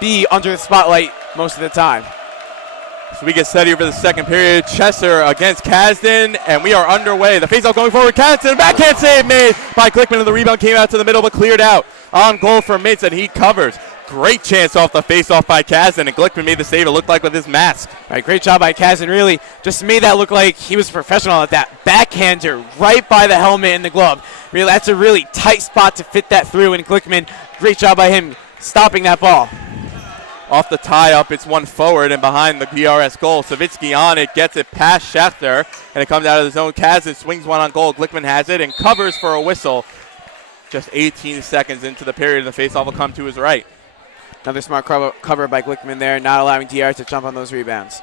be under the spotlight most of the time. So we get set here for the second period. Chesser against Kasdan, and we are underway. The faceoff going forward. Kasdan, backhand save made by Glickman, and the rebound came out to the middle but cleared out. On goal for Mintz, and he covers. Great chance off the faceoff by Kasdan, and Glickman made the save, it looked like, with his mask. Right, great job by Kasdan. Really just made that look like he was a professional at that. Backhander right by the helmet and the glove. Really, that's a really tight spot to fit that through, and Glickman, great job by him stopping that ball. Off the tie-up, it's one forward and behind the DRS goal. Savitsky on it, gets it past Schechter, and it comes out of the zone. Kasdan swings one on goal. Glickman has it and covers for a whistle. Just 18 seconds into the period, and the faceoff will come to his right. Another smart cover by Glickman there, not allowing DRS to jump on those rebounds.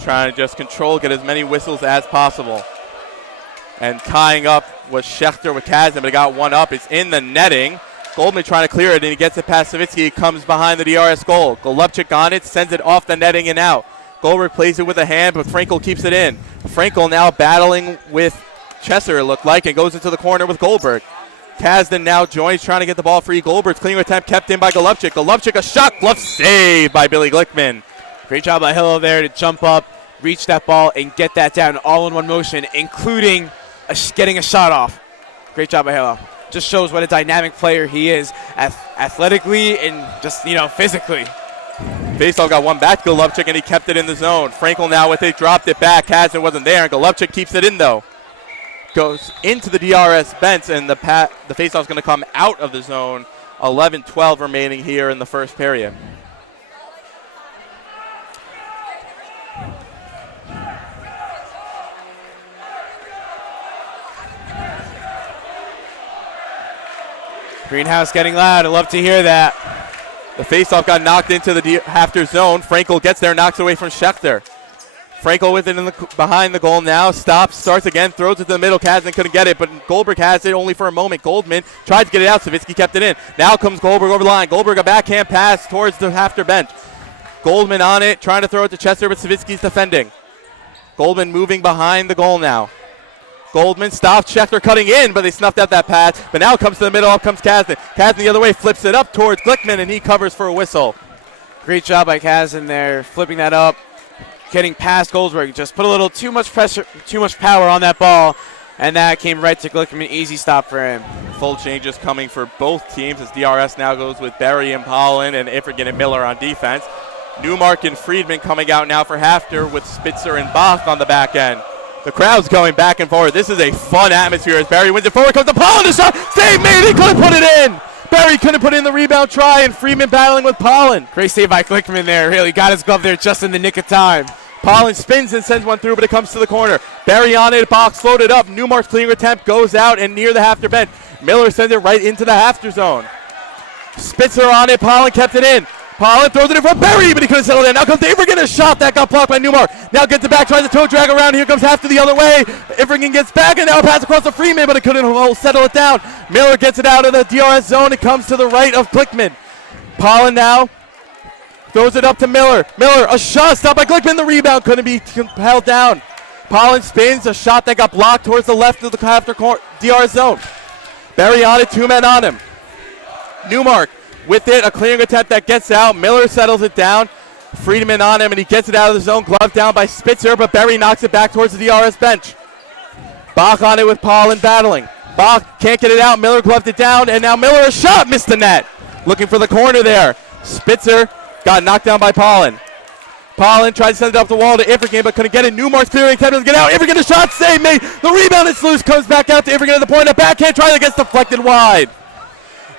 Trying to just control, get as many whistles as possible. And tying up was Schechter with Kasdan, but he got one up. It's in the netting. Goldman trying to clear it, and he gets it past Savitsky. He comes behind the DRS goal. Golubchik on it, sends it off the netting and out. Goldberg plays it with a hand, but Frankel keeps it in. Frankel now battling with Chesser, it looked like, and goes into the corner with Goldberg. Kasdan now joins, trying to get the ball free. Goldberg's cleaning attempt kept in by Golubchik. Golubchik, a shot, glove save by Billy Glickman. Great job by Hillo there to jump up, reach that ball, and get that down all in one motion, including getting a shot off. Great job by Hillo. Just shows what a dynamic player he is, athletically and just, physically. Faceoff got one back to Golubchik, and he kept it in the zone. Frankel now with it, dropped it back. Kasdan wasn't there, and Golubchik keeps it in, though. Goes into the DRS bench, and the faceoff's going to come out of the zone. 11-12 remaining here in the first period. Greenhouse getting loud. I love to hear that. The faceoff got knocked into the Haftr zone. Frankel gets there, knocks away from Schechter. Frankel with it behind the goal now. Stops, starts again, throws it to the middle. Kasdan couldn't get it, but Goldberg has it only for a moment. Goldman tried to get it out. Savitsky kept it in. Now comes Goldberg over the line. Goldberg, a backhand pass towards the Haftr bench. Goldman on it, trying to throw it to Chesser, but Savitsky's defending. Goldman moving behind the goal now. Goldman stops, Schechter cutting in, but they snuffed out that pass. But now comes to the middle, up comes Kazan. Kazan the other way, flips it up towards Glickman, and he covers for a whistle. Great job by Kazan there, flipping that up, getting past Goldsberg. Just put a little too much pressure, too much power on that ball, and that came right to Glickman. Easy stop for him. Full changes coming for both teams as DRS now goes with Berry and Pollen and Ifrigan and Miller on defense. Newmark and Friedman coming out now for Haftr with Spitzer and Bach on the back end. The crowd's going back and forth. This is a fun atmosphere as Berry wins it forward. Comes to Pollen, the shot, save made, he couldn't put it in. Berry couldn't put in the rebound try, and Friedman battling with Pollen. Great save by Glickman there. Really got his glove there just in the nick of time. Pollen spins and sends one through, but it comes to the corner. Berry on it, box floated up. Newmark's clearing attempt goes out and near the Haftr bench. Miller sends it right into the Haftr zone. Spitzer on it, Pollen kept it in. Pollen throws it in for Berry, but he couldn't settle in. Now comes Ifrigan, a shot that got blocked by Newmark. Now gets it back, tries to toe drag around. Here comes Haftr the other way. Ifrigan gets back, and now a pass across to Freeman, but it couldn't settle it down. Miller gets it out of the DRS zone. It comes to the right of Glickman. Pollen now throws it up to Miller. Miller, a shot stopped by Glickman. The rebound couldn't be held down. Pollen spins, a shot that got blocked towards the left of the Haftr DRS zone. Berry on it, 2 men on him. Newmark with it, a clearing attempt that gets out. Miller settles it down. Friedman on him, and he gets it out of the zone. Glove down by Spitzer, but Berry knocks it back towards the DRS bench. Bach on it with Pollen battling. Bach can't get it out. Miller gloved it down, and now Miller, a shot, missed the net. Looking for the corner there. Spitzer got knocked down by Pollen. Pollen tried to send it up the wall to Ifrigan, but couldn't get it. Newmark's clearing attempt to get out. Ifrigan, a shot, save made. The rebound is loose, comes back out to Ifrigan at the point. A backhand try that gets deflected wide.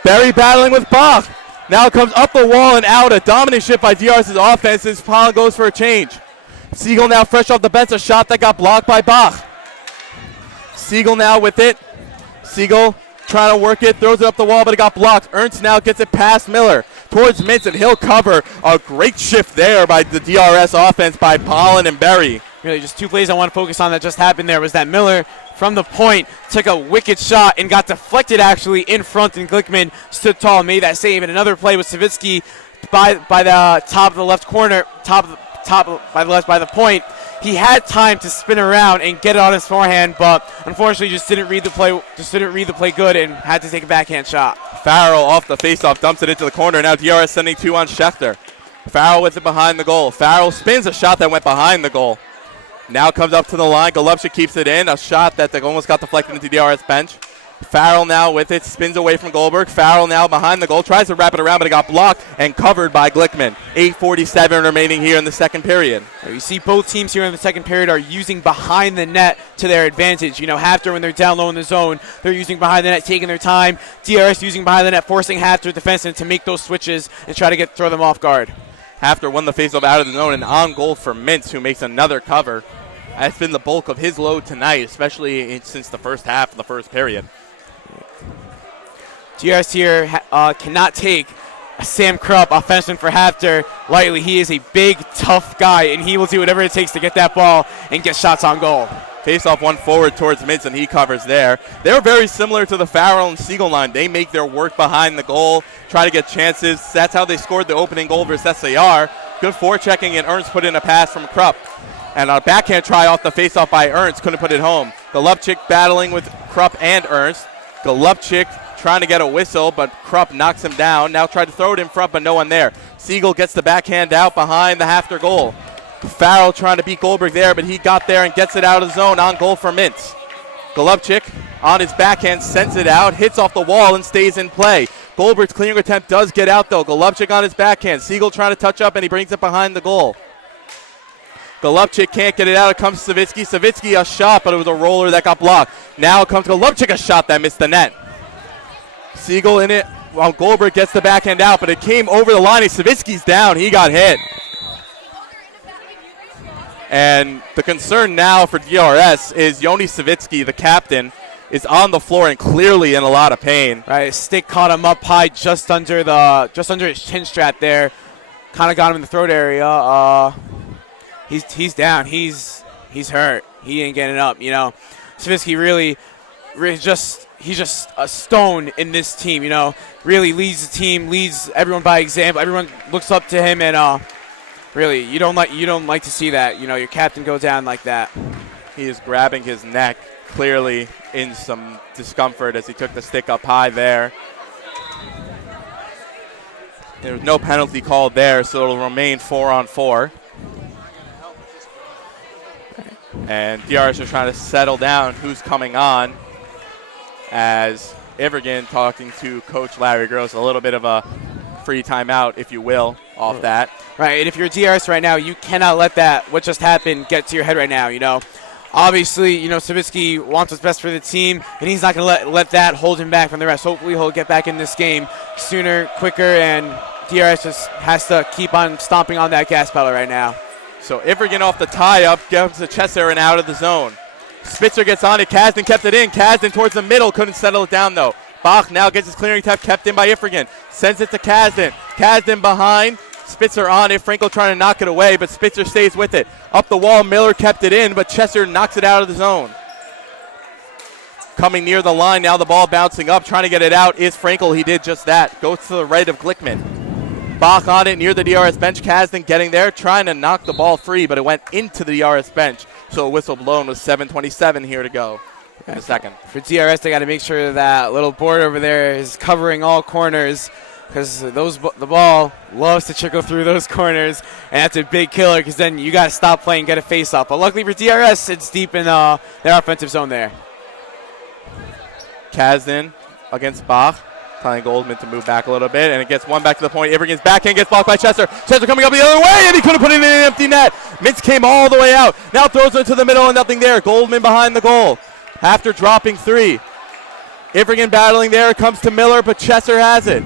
Berry battling with Bach. Now it comes up the wall and out. A dominant shift by DRS's offense as Pollen goes for a change. Siegel now fresh off the bench. A shot that got blocked by Bach. Siegel now with it. Siegel trying to work it. Throws it up the wall, but it got blocked. Ernst now gets it past Miller towards Mintz, and he'll cover. A great shift there by the DRS offense by Pollen and Berry. Really, just 2 plays I want to focus on that just happened there was that Miller from the point took a wicked shot and got deflected actually in front, and Glickman stood tall and made that save. And another play with Savitsky by the top of the left corner, by the point. He had time to spin around and get it on his forehand, but unfortunately just didn't read the play good and had to take a backhand shot. Farrell off the faceoff dumps it into the corner. Now DRS sending 2 on Schechter. Farrell with it behind the goal. Farrell spins a shot that went behind the goal. Now comes up to the line. Golubchik keeps it in. A shot that almost got deflected into the DRS bench. Farrell now with it. Spins away from Goldberg. Farrell now behind the goal. Tries to wrap it around, but it got blocked and covered by Glickman. 8:47 remaining here in the second period. You see both teams here in the second period are using behind the net to their advantage. You know, Haftr, when they're down low in the zone, they're using behind the net, taking their time. DRS using behind the net, forcing Haftr defensemen to make those switches and try to throw them off guard. Haftr won the faceoff out of the zone and on goal for Mintz, who makes another cover. That's been the bulk of his load tonight, especially since the first half of the first period. DRS here cannot take Sam Krupp, offenseman for Haftr, lightly. He is a big, tough guy, and he will do whatever it takes to get that ball and get shots on goal. Face-off one forward towards Mintz, and he covers there. They're very similar to the Farrell and Siegel line. They make their work behind the goal, try to get chances. That's how they scored the opening goal versus SAR. Good forechecking, and Ernst put in a pass from Krupp. And a backhand try off the face-off by Ernst, couldn't put it home. Golubchik battling with Krupp and Ernst. Golubchik trying to get a whistle, but Krupp knocks him down. Now tried to throw it in front, but no one there. Siegel gets the backhand out behind the Haftr goal. Farrell trying to beat Goldberg there, but he got there and gets it out of the zone on goal for Mintz. Golubchik on his backhand sends it out, hits off the wall and stays in play. Goldberg's clearing attempt does get out though. Golubchik on his backhand. Siegel trying to touch up, and he brings it behind the goal. Golubchik can't get it out. It comes to Savitsky. Savitsky a shot, but it was a roller that got blocked. Now it comes to Golubchik, a shot that missed the net. Siegel in it while Goldberg gets the backhand out, but it came over the line. Savitsky's down. He got hit. And the concern now for DRS is Yoni Savitsky, the captain, is on the floor and clearly in a lot of pain. Right, his stick caught him up high just under his chin strap there. Kind of got him in the throat area. He's down. He's hurt. He ain't getting up. You know, Savitsky really he's just a stone in this team. You know, really leads the team, leads everyone by example. Everyone looks up to him, and really, you don't like to see that. You know, your captain go down like that. He is grabbing his neck, clearly in some discomfort as he took the stick up high there. There was no penalty called there, so it'll remain 4-on-4. And DRS is trying to settle down who's coming on, as Ivergan talking to Coach Larry Gross, a little bit of a free timeout, if you will, off that. Right, and if you're DRS right now, you cannot let that, what just happened, get to your head right now, you know. Obviously, you know, Savitsky wants what's best for the team, and he's not going to let that hold him back from the rest. Hopefully he'll get back in this game sooner, quicker, and DRS just has to keep on stomping on that gas pedal right now. So Ivergan off the tie-up, gets the Chesser and out of the zone. Spitzer gets on it. Kasdan kept it in. Kasdan towards the middle. Couldn't settle it down, though. Bach now gets his clearing tap kept in by Ivergan. Sends it to Kasdan. Kasdan behind. Spitzer on it. Frankel trying to knock it away, but Spitzer stays with it. Up the wall, Miller kept it in, but Chesser knocks it out of the zone. Coming near the line, now the ball bouncing up. Trying to get it out is Frankel. He did just that. Goes to the right of Glickman. Bach on it near the DRS bench. Kasdan getting there, trying to knock the ball free, but it went into the DRS bench. So a whistle blown with 7:27 here to go in the second. For DRS, they got to make sure that little board over there is covering all corners, because the ball loves to trickle through those corners, and that's a big killer, because then you got to stop playing, get a face-off. But luckily for DRS, it's deep in their offensive zone there. Kasdan against Bach. Telling Goldman to move back a little bit, and it gets one back to the point. Ivergan's backhand gets blocked by Chesser. Chesser coming up the other way, and he couldn't put it in an empty net. Mintz came all the way out. Now throws it to the middle, and nothing there. Goldman behind the goal. After dropping three. Ivergan battling there. It comes to Miller, but Chesser has it.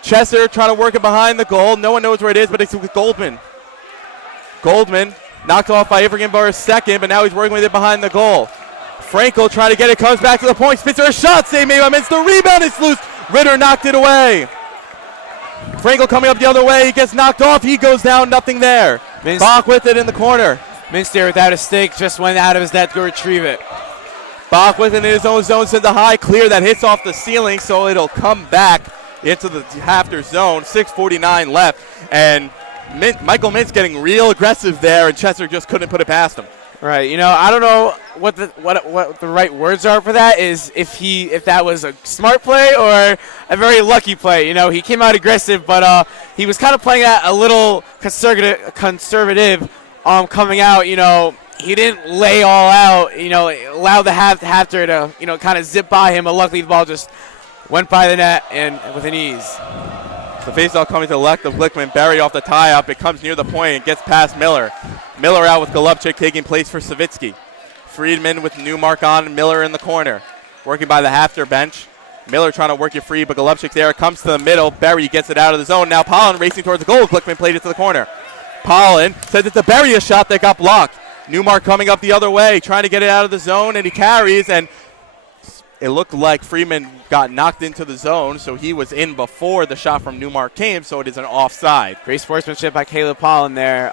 Chesser trying to work it behind the goal. No one knows where it is, but it's with Goldman. Goldman knocked off by Ivergan for a second, but now he's working with it behind the goal. Frankel trying to get it, comes back to the point. Spitzer, a shot save made by Mintz. The rebound is loose. Ritter knocked it away. Frankel coming up the other way. He gets knocked off. He goes down. Nothing there. Bach with it in the corner. Minster without a stick just went out of his net to retrieve it. Bach with it in his own zone. Sends a high clear that hits off the ceiling, so it'll come back into the Haftr zone. 6:49 left. And Michael Mintz getting real aggressive there, and Chesser just couldn't put it past him. Right, you know, I don't know what the right words are for that. Is if that was a smart play or a very lucky play. You know, he came out aggressive, but he was kind of playing at a little conservative coming out. You know, he didn't lay all out. You know, allow the Haftr to kind of zip by him. But luckily, the ball just went by the net and with an ease. The faceoff coming to the left of Glickman. Barry off the tie-up. It comes near the point and gets past Miller. Miller out with Golubchik taking place for Savitsky. Friedman with Newmark on. Miller in the corner. Working by the Haftr bench. Miller trying to work it free, but Golubchik there. Comes to the middle. Barry gets it out of the zone. Now Pollen racing towards the goal. Glickman played it to the corner. Pollen says it's a Barry a shot that got blocked. Newmark coming up the other way. Trying to get it out of the zone, and he carries, and it looked like Freeman got knocked into the zone, so he was in before the shot from Newmark came, so it is an offside. Great sportsmanship by Caleb Pollen there.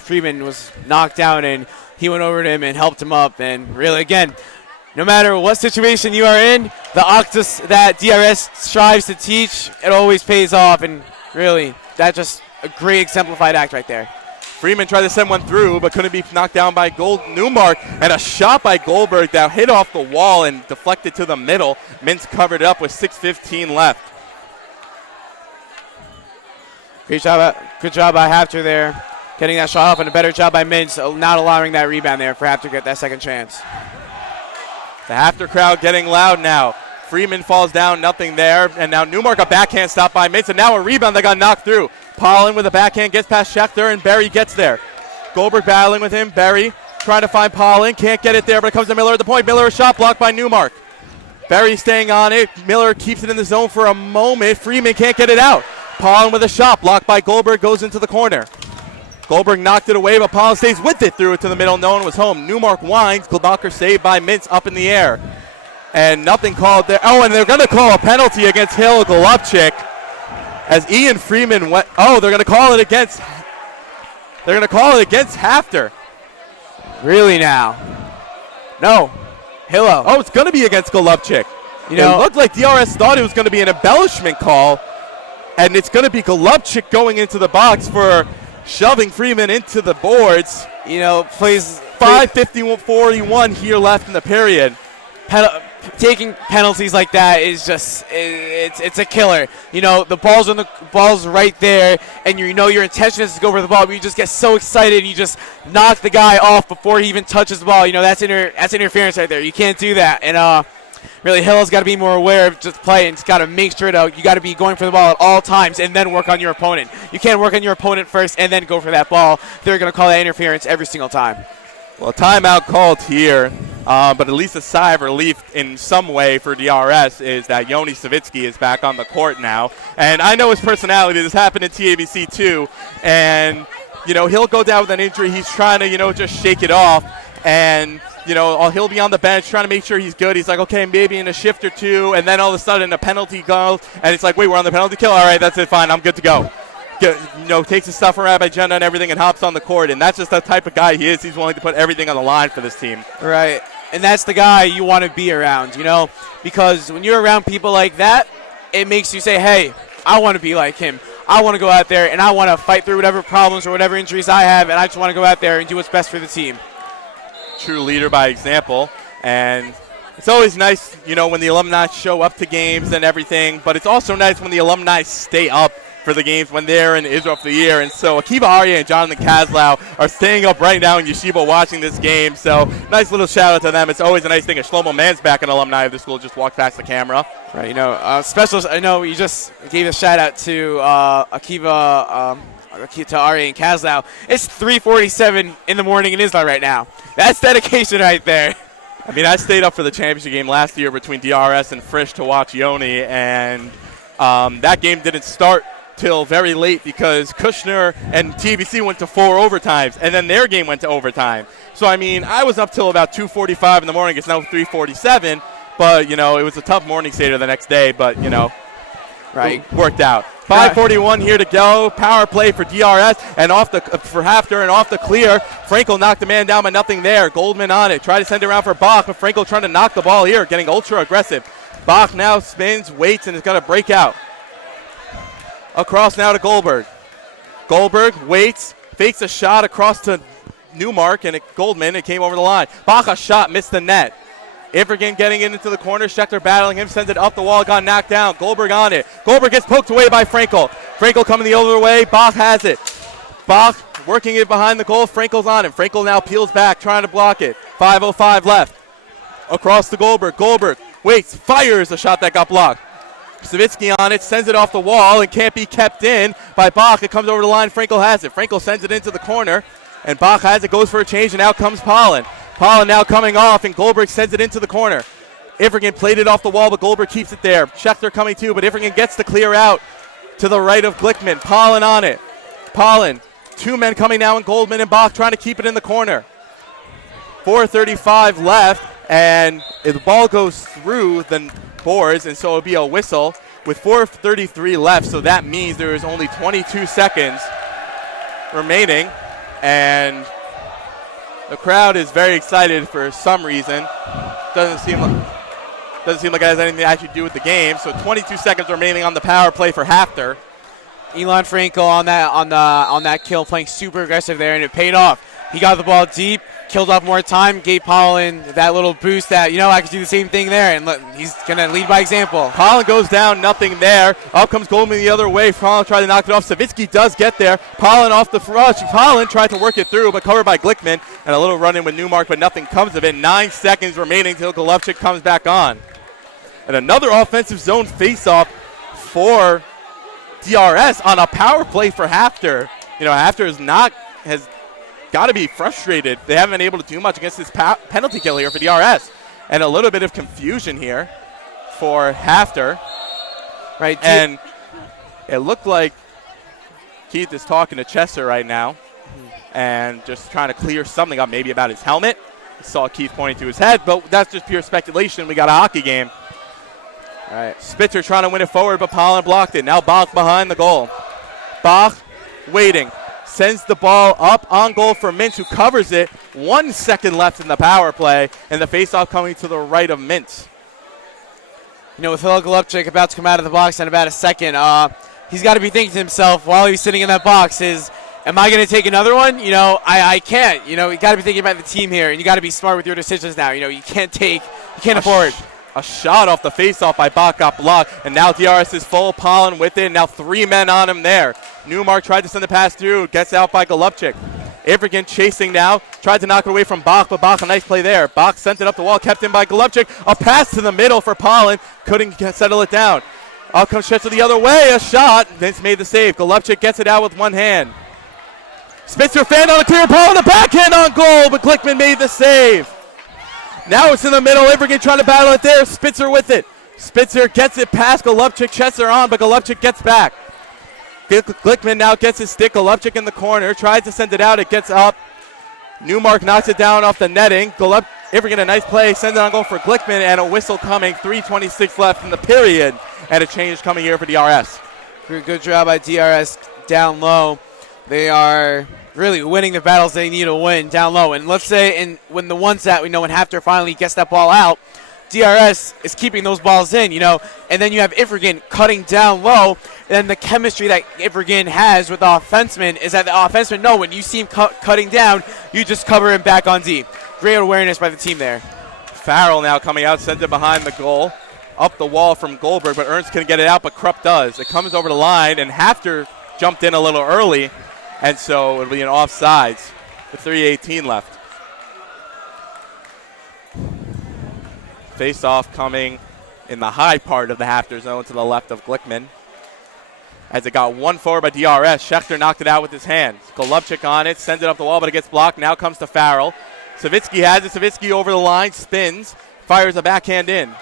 Freeman was knocked down, and he went over to him and helped him up. And really, again, no matter what situation you are in, the octus that DRS strives to teach, it always pays off. And really, that's just a great exemplified act right there. Freeman tried to send one through, but couldn't be knocked down by Newmark. And a shot by Goldberg that hit off the wall and deflected to the middle. Mintz covered it up with 6:15 left. Good job by Haftr there, getting that shot off, and a better job by Mintz, not allowing that rebound there for Haftr to get that second chance. The Haftr crowd getting loud now. Freeman falls down, nothing there. And now Newmark, a backhand stop by Mintz, and now a rebound that got knocked through. Pollen with a backhand gets past Schechter, and Barry gets there. Goldberg battling with him. Barry trying to find Pollen. Can't get it there, but it comes to Miller at the point. Miller, a shot blocked by Newmark. Barry staying on it. Miller keeps it in the zone for a moment. Freeman can't get it out. Pollen with a shot blocked by Goldberg, goes into the corner. Goldberg knocked it away, but Pollen stays with it, threw it to the middle. No one was home. Newmark winds. Globacher saved by Mintz up in the air. And nothing called there. Oh, and they're going to call a penalty against Hill Golubchik as Ian Freeman went. Oh, they're going to call it against. They're going to call it against Haftr. Really now? No. Hillo. Oh, it's going to be against Golubchik. It looked like DRS thought it was going to be an embellishment call, and it's going to be Golubchik going into the box for shoving Freeman into the boards. You know, plays 5:51 here left in the period. Taking penalties like that is just it's a killer. You know, the ball's right there, and you know your intention is to go for the ball, but you just get so excited and you just knock the guy off before he even touches the ball. You know, that's interference right there. You can't do that. And really, Hill's got to be more aware of just play and just got to make sure you got to be going for the ball at all times and then work on your opponent. You can't work on your opponent first and then go for that ball. They're going to call that interference every single time. Well, timeout called here, but at least a sigh of relief in some way for DRS is that Yoni Savitsky is back on the court now. And I know his personality. This happened in TABC too. And, you know, he'll go down with an injury. He's trying to, you know, just shake it off. And, you know, he'll be on the bench trying to make sure he's good. He's like, okay, maybe in a shift or two. And then all of a sudden a penalty goes. And it's like, wait, we're on the penalty kill? All right, that's it, fine, I'm good to go. You know, takes his stuff around by Jenna and everything and hops on the court. And that's just the type of guy he is. He's willing to put everything on the line for this team. Right. And that's the guy you want to be around, you know, because when you're around people like that, it makes you say, hey, I want to be like him. I want to go out there and I want to fight through whatever problems or whatever injuries I have, and I just want to go out there and do what's best for the team. True leader by example. And it's always nice, you know, when the alumni show up to games and everything, but it's also nice when the alumni stay up for the games when they're in Israel for the year. And so Akiva Arya and Jonathan Kaslau are staying up right now in Yeshiva watching this game. So nice little shout out to them. It's always a nice thing. Shlomo Mann's back, an alumni of the school, just walked past the camera. Right, you know, I know you just gave a shout out to Akiva to Arya and Kaslau. It's 3:47 in the morning in Israel right now. That's dedication right there. I mean, I stayed up for the championship game last year between DRS and Frisch to watch Yoni, and that game didn't start till very late because Kushner and TBC went to 4 overtimes, and then their game went to overtime. So, I mean, I was up till about 2:45 in the morning. It's now 3:47, but, you know, it was a tough morning Seder the next day, but, you know, right, it worked out. 5:41 here to go. Power play for DRS and for Haftr, and off the clear. Frankel knocked the man down, but nothing there. Goldman on it. Tried to send it around for Bach, but Frankel trying to knock the ball here, getting ultra aggressive. Bach now spins, waits, and is going to break out. Across now to Goldberg. Goldberg waits, fakes a shot across to Newmark, and Goldman, it came over the line. Bach a shot, missed the net. Ivergan getting it into the corner. Schechter battling him, sends it up the wall, got knocked down. Goldberg on it. Goldberg gets poked away by Frankel. Frankel coming the other way. Bach has it. Bach working it behind the goal. Frankel's on him. Frankel now peels back, trying to block it. 5:05 left. Across to Goldberg. Goldberg waits, fires a shot that got blocked. Savitsky on it, sends it off the wall, and can't be kept in by Bach. It comes over the line. Frankel has it. Frankel sends it into the corner, and Bach has it, goes for a change, and out comes Pollen. Pollen now coming off, and Goldberg sends it into the corner. Ivergan played it off the wall, but Goldberg keeps it there. Schechter coming too, but Ivergan gets the clear out to the right of Glickman. Pollen on it. Pollen, 2 men coming now, and Goldman and Bach trying to keep it in the corner. 4:35 left, and the ball goes through the boards, and so it'll be a whistle with 4:33 left, so that means there is only 22 seconds remaining, and the crowd is very excited for some reason. Doesn't seem like it has anything to actually do with the game. So 22 seconds remaining on the power play for Haftr. Elon Frankel on that kill, playing super aggressive there, and it paid off. He got the ball deep, killed off more time, gave Pollen that little boost that, you know, I could do the same thing there, and look, he's going to lead by example. Pollen goes down, nothing there. Up comes Goldman the other way. Pollen tried to knock it off. Savitsky does get there. Pollen off the rush. Pollen tried to work it through, but covered by Glickman, and a little run-in with Newmark, but nothing comes of it. 9 seconds remaining till Golovchik comes back on. And another offensive zone face-off for DRS on a power play for Haftr. You know, Haftr has got to be frustrated. They haven't been able to do much against this penalty kill here for DRS. And a little bit of confusion here for Haftr. Right. And it looked like Keith is talking to Chester right now and just trying to clear something up, maybe about his helmet. I saw Keith pointing to his head, but that's just pure speculation. We got a hockey game. All right, Spitzer trying to win it forward, but Pollen blocked it. Now Bach behind the goal. Bach waiting. Sends the ball up on goal for Mintz, who covers it. 1 second left in the power play, and the faceoff coming to the right of Mintz. You know, with Hillel Golubchik about to come out of the box in about a second, he's got to be thinking to himself while he's sitting in that box is, am I going to take another one? I can't. You got to be thinking about the team here, and you got to be smart with your decisions now. You can't afford. A shot off the face-off by Bach got blocked, and now DRS is full. Pollen with it, now 3 men on him there. Newmark tried to send the pass through, gets out by Golubchik. Ivrigan chasing now, tried to knock it away from Bach, but Bach, a nice play there. Bach sent it up the wall, kept in by Golubchik. A pass to the middle for Pollen, couldn't settle it down. Out comes Schetzer the other way, a shot. Vince made the save. Golubchik gets it out with one hand. Spitzer fanned on a clear, Pollen, the backhand on goal, but Glickman made the save. Now it's in the middle. Ivrigan trying to battle it there. Spitzer with it. Spitzer gets it past Golubchik. Schetzer on, but Golubchik gets back. Glickman now gets his stick. Golubchik in the corner. Tries to send it out. It gets up. Newmark knocks it down off the netting. Ivrigan a nice play. Sends it on goal for Glickman, and a whistle coming. 3:26 left in the period, and a change coming here for DRS. Good job by DRS down low. They are really winning the battles they need to win down low. And let's say when the ones that we know when Haftr finally gets that ball out, DRS is keeping those balls in, and then you have Ivrigan cutting down low. And the chemistry that Ivrigan has with the offenseman is that the offenseman know when you see him cutting down, you just cover him back on D. Great awareness by the team there. Farrell now coming out, sent it behind the goal. Up the wall from Goldberg, but Ernst couldn't get it out, but Krupp does. It comes over the line, and Haftr jumped in a little early, and so it'll be an offsides with 3:18 left. Face-off coming in the high part of the Haftr zone to the left of Glickman. As it got one forward by DRS, Schechter knocked it out with his hands. Golubchik on it, sends it up the wall, but it gets blocked. Now comes to Farrell. Savitsky has it. Savitsky over the line, spins, fires a backhand in.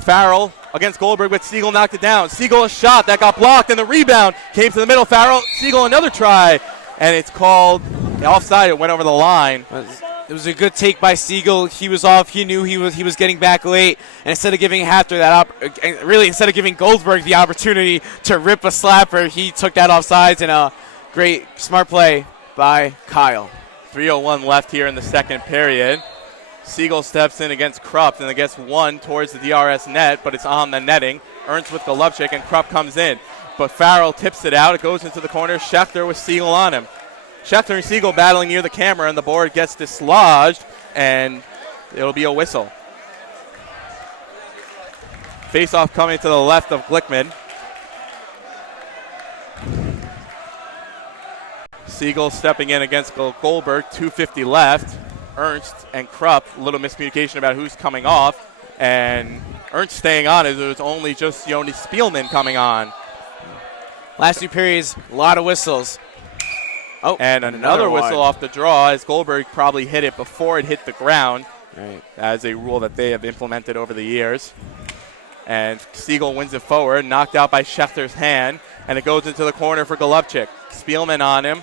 Farrell against Goldberg, but Siegel knocked it down. Siegel a shot that got blocked, and the rebound came to the middle. Farrell, Siegel another try, and it's called offside. It went over the line. It was a good take by Siegel. He was off. He knew he was getting back late, and instead of giving Haftr instead of giving Goldberg the opportunity to rip a slapper, he took that offsides, and a great smart play by Kyle. 3:01 left here in the second period. Siegel steps in against Krupp, and it gets one towards the DRS net, but it's on the netting. Ernst with Golubchik, and Krupp comes in. But Farrell tips it out. It goes into the corner. Schechter with Siegel on him. Schechter and Siegel battling near the camera, and the board gets dislodged, and it'll be a whistle. Face-off coming to the left of Glickman. Siegel stepping in against Goldberg. 2:50 left. Ernst and Krupp, a little miscommunication about who's coming off, and Ernst staying on as it was only just Yoni Spielman coming on. Last two periods, a lot of whistles. Oh, and another whistle off the draw as Goldberg probably hit it before it hit the ground. Right. As a rule that they have implemented over the years. And Siegel wins it forward, knocked out by Schechter's hand, and it goes into the corner for Golubchik. Spielman on him.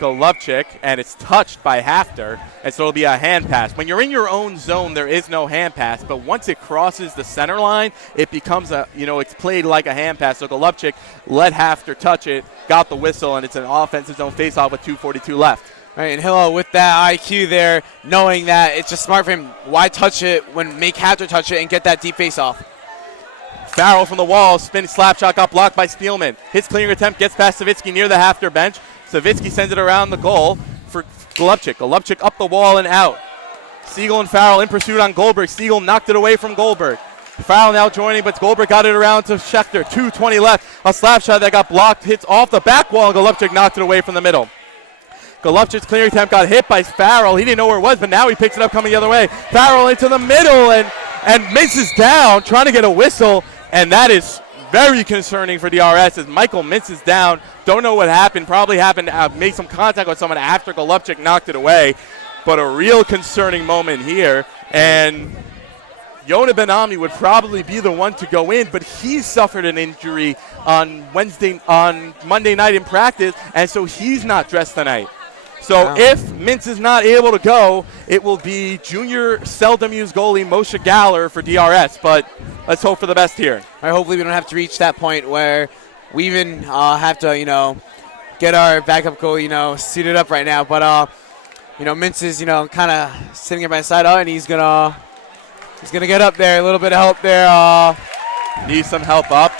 Golubchik, and it's touched by Haftr, and so it'll be a hand pass. When you're in your own zone, there is no hand pass, but once it crosses the center line, it becomes it's played like a hand pass. So Golubchik let Haftr touch it, got the whistle, and it's an offensive zone faceoff with 2:42 left. Right, and Hillo with that IQ there, knowing that it's just smart for him. Why touch it when make Haftr touch it and get that deep faceoff? Farrell from the wall, spin slap shot, got blocked by Spielman. His clearing attempt gets past Savitsky near the Haftr bench. Savitsky sends it around the goal for Golubchik. Golubchik up the wall and out. Siegel and Farrell in pursuit on Goldberg. Siegel knocked it away from Goldberg. Farrell now joining, but Goldberg got it around to Schechter. 2:20 left. A slap shot that got blocked, hits off the back wall, and Golubchik knocked it away from the middle. Golubchik's clearing attempt got hit by Farrell. He didn't know where it was, but now he picks it up coming the other way. Farrell into the middle and misses down, trying to get a whistle, and that is very concerning for DRS as Michael misses down. Don't know what happened. Probably happened to make some contact with someone after Golubchik knocked it away. But a real concerning moment here. And Yona Ben-Ami would probably be the one to go in, but he suffered an injury on Monday night in practice, and so he's not dressed tonight. So if Mintz is not able to go, it will be junior seldom used goalie Moshe Galler for DRS. But let's hope for the best here. All right, hopefully we don't have to reach that point where we even have to, get our backup goalie, suited up right now. But, Mintz is, kind of sitting here by the side, and he's gonna get up there. A little bit of help there. Needs some help up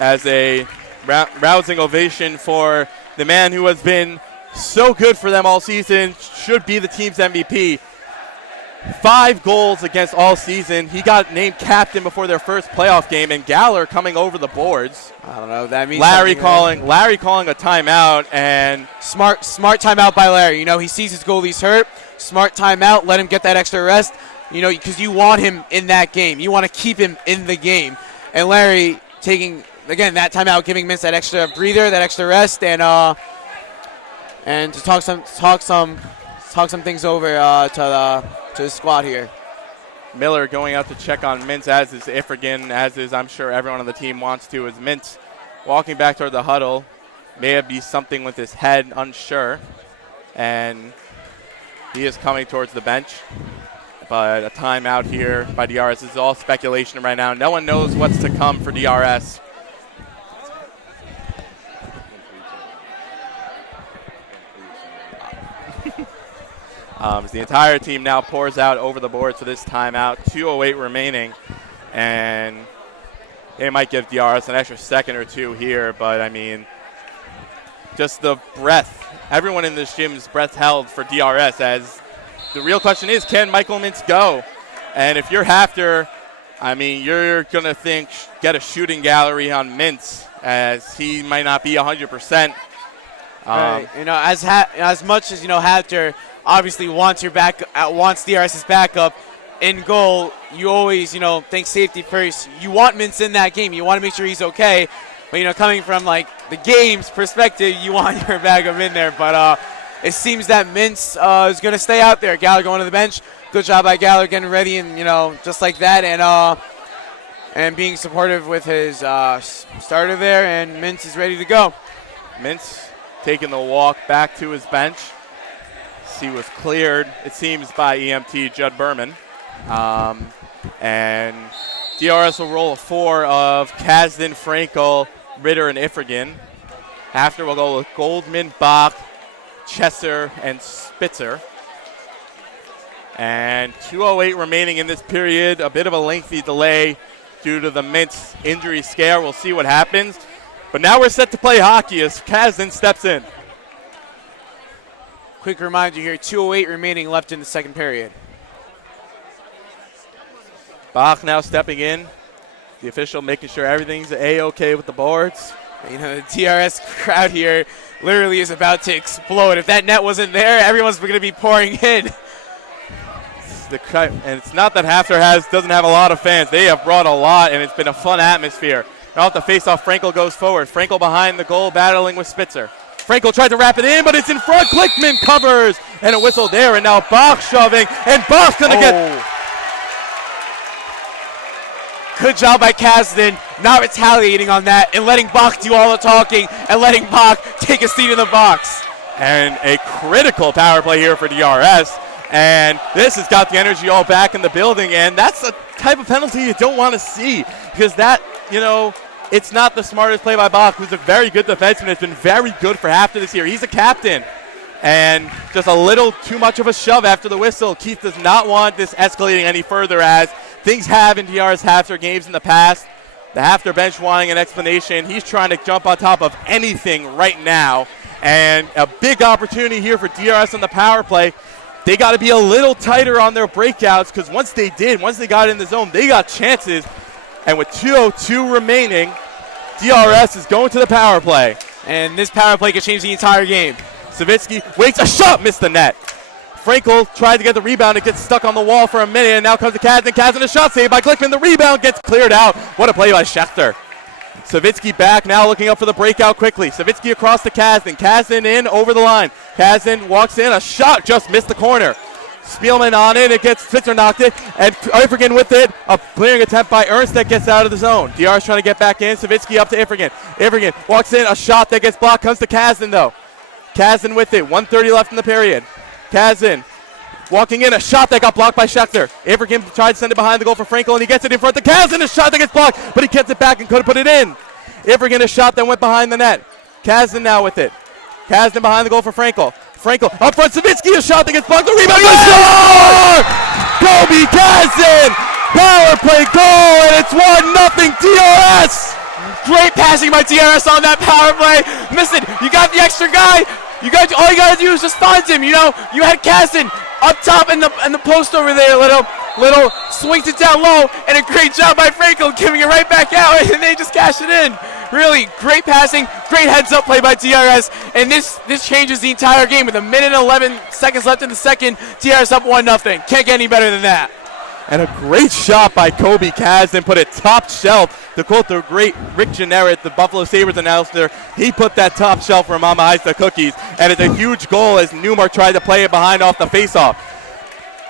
as a rousing ovation for the man who has been so good for them all season, should be the team's MVP. 5 goals against all season. He got named captain before their first playoff game, and Galler coming over the boards. I don't know what that means. Larry calling a timeout, and smart timeout by Larry. You know, he sees his goalie's hurt. Smart timeout. Let him get that extra rest. You know, because you want him in that game. You want to keep him in the game. And Larry taking, again, that timeout, giving Mintz that extra breather, that extra rest, and to talk some things over to the squad here. Miller going out to check on Mintz, as is Ifrigan, as is, I'm sure, everyone on the team wants to, as Mintz walking back toward the huddle. May have be something with his head, unsure. And he is coming towards the bench. But a timeout here by DRS. This is all speculation right now. No one knows what's to come for DRS. As the entire team now pours out over the board for this timeout. 2:08 remaining. And they might give DRS an extra second or two here. But, I mean, just the breath. Everyone in this gym's breath held for DRS, as the real question is, can Michael Mintz go? And if you're Haftr, I mean, you're going to think, get a shooting gallery on Mintz, as he might not be 100%. Right. You know, as much as, you know, Haftr obviously wants DRS's backup in goal, you always, you know, think safety first. You want Mintz in that game. You want to make sure he's okay. But, you know, coming from, like, the game's perspective, you want your backup in there. But it seems that Mintz is going to stay out there. Galler going to the bench. Good job by Galler getting ready, and, you know, just like that. And being supportive with his starter there. And Mintz is ready to go. Mintz taking the walk back to his bench. He was cleared, it seems, by EMT Judd Berman. And DRS will roll a 4 of Kasdan, Frankel, Ritter, and Ifrigan. After we'll go with Goldman, Bach, Chesser, and Spitzer. And 2:08 remaining in this period. A bit of a lengthy delay due to the Mintz injury scare. We'll see what happens. But now we're set to play hockey as Kasdan steps in. Quick reminder here, 2:08 remaining left in the second period. Bach now stepping in. The official making sure everything's A-okay with the boards. You know, the DRS crowd here literally is about to explode. If that net wasn't there, everyone's going to be pouring in. And it's not that Haftr doesn't have a lot of fans. They have brought a lot, and it's been a fun atmosphere. Now at the face-off, Frankel goes forward. Frankel behind the goal, battling with Spitzer. Frankel tried to wrap it in, but it's in front. Glickman covers, and a whistle there, and now Bach shoving, and Bach's going to get... Good job by Kasdan, not retaliating on that, and letting Bach do all the talking, and letting Bach take a seat in the box. And a critical power play here for DRS, and this has got the energy all back in the building, and that's the type of penalty you don't want to see, because that, you know, it's not the smartest play by Bach, who's a very good defenseman. It's been very good for Haftr this year. He's a captain. And just a little too much of a shove after the whistle. Keith does not want this escalating any further, as things have in DRS Haftr games in the past. The Haftr bench wanting an explanation. He's trying to jump on top of anything right now. And a big opportunity here for DRS on the power play. They got to be a little tighter on their breakouts, because once they got in the zone, they got chances. And with 2:02 remaining, DRS is going to the power play. And this power play could change the entire game. Savitsky waits, a shot, missed the net. Frankel tried to get the rebound. It gets stuck on the wall for a minute, and now comes to Kasdan. Kasdan, a shot saved by Glickman. The rebound gets cleared out. What a play by Schechter. Savitsky back, now looking up for the breakout quickly. Savitsky across to Kasdan. Kasdan in, over the line. Kasdan walks in, a shot just missed the corner. Spielman on it, it gets Spitzer knocked it, and Ifrigan with it. A clearing attempt by Ernst that gets out of the zone. DR's trying to get back in. Savitsky up to Ifrigan. Ifrigan walks in, a shot that gets blocked, comes to Kasdan though. Kasdan with it, 1:30 left in the period. Kasdan walking in, a shot that got blocked by Schechter. Ifrigan tried to send it behind the goal for Frankel, and he gets it in front of Kasdan, a shot that gets blocked, but he gets it back and could have put it in. Ifrigan, a shot that went behind the net. Kasdan now with it. Kasdan behind the goal for Frankel. Frankel up front, Savitsky, a shot that gets blocked, the rebound, score! Kobe Kasdan, power play goal, and it's 1-0 DRS! Great passing by DRS on that power play. Listen, you got the extra guy. All you gotta do is just taunt him. You know, you had Caston up top in the post over there. Little swings it down low, and a great job by Franco giving it right back out, and they just cash it in. Really great passing, great heads-up play by DRS, and this changes the entire game with 1 minute and 11 seconds left in the second. DRS up 1-0. Can't get any better than that. And a great shot by Kobe Kasdan, put it top shelf. To quote the great Rick Jenneret, the Buffalo Sabres announcer, he put that top shelf for Mama Eyes the Cookies, and it's a huge goal as Newmark tried to play it behind off the faceoff.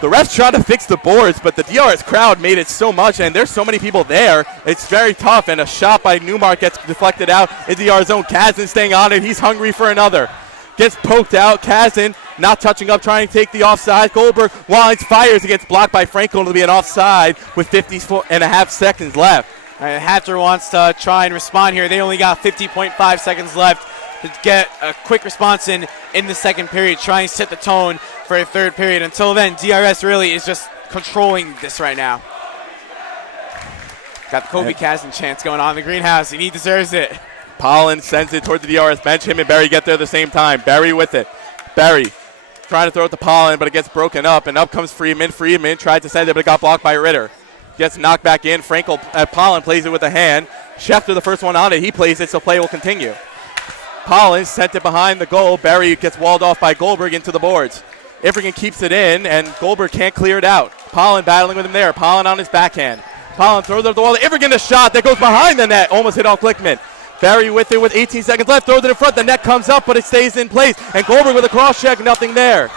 The refs tried to fix the boards, but the DRS crowd made it so much, and there's so many people there. It's very tough, and a shot by Newmark gets deflected out into our zone. Kasdan staying on it. He's hungry for another. Gets poked out. Kasdan not touching up, trying to take the offside. Goldberg winds, fires. It gets blocked by Franco to be an offside with 50.5 seconds left. All right, Haftr wants to try and respond here. They only got 50.5 seconds left to get a quick response in the second period, try and set the tone for a third period. Until then, DRS really is just controlling this right now. Got the Kobe Kasdan chance going on in the greenhouse, and he deserves it. Pollen sends it toward the DRS bench. Him and Barry get there at the same time. Barry with it. Barry trying to throw it to Pollen, but it gets broken up, and up comes Friedman. Friedman tried to send it, but it got blocked by Ritter. Gets knocked back in. Frankel Pollen plays it with a hand. Schechter, the first one on it, he plays it, so play will continue. Pollen sent it behind the goal. Barry gets walled off by Goldberg into the boards. Ivrigan keeps it in, and Goldberg can't clear it out. Pollen battling with him there. Pollen on his backhand. Pollen throws it up the wall. Ivrigan a shot that goes behind the net. Almost hit on Klickman. Barry with it with 18 seconds left. Throws it in front. The net comes up, but it stays in place. And Goldberg with a cross check. Nothing there.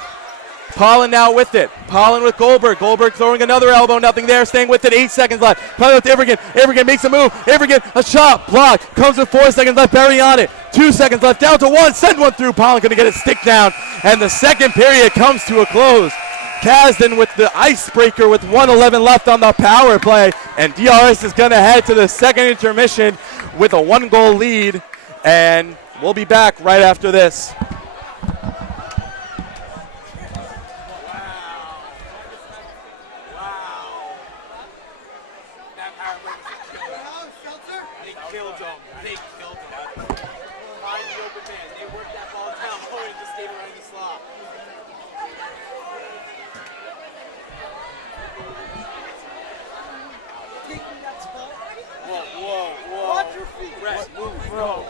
Pollen now with it. Pollen with Goldberg. Goldberg throwing another elbow. Nothing there. Staying with it. 8 seconds left. Playing with Ivrigan. Ivrigan makes a move. Ivrigan a shot. Blocked. Comes with 4 seconds left. Barry on it. 2 seconds left. Down to 1. Send one through. Pollen going to get a stick down. And the second period comes to a close. Kasdan with the icebreaker with 1:11 left on the power play. And DRS is going to head to the second intermission with a 1-goal lead. And we'll be back right after this. Watch your feet. Move, bro.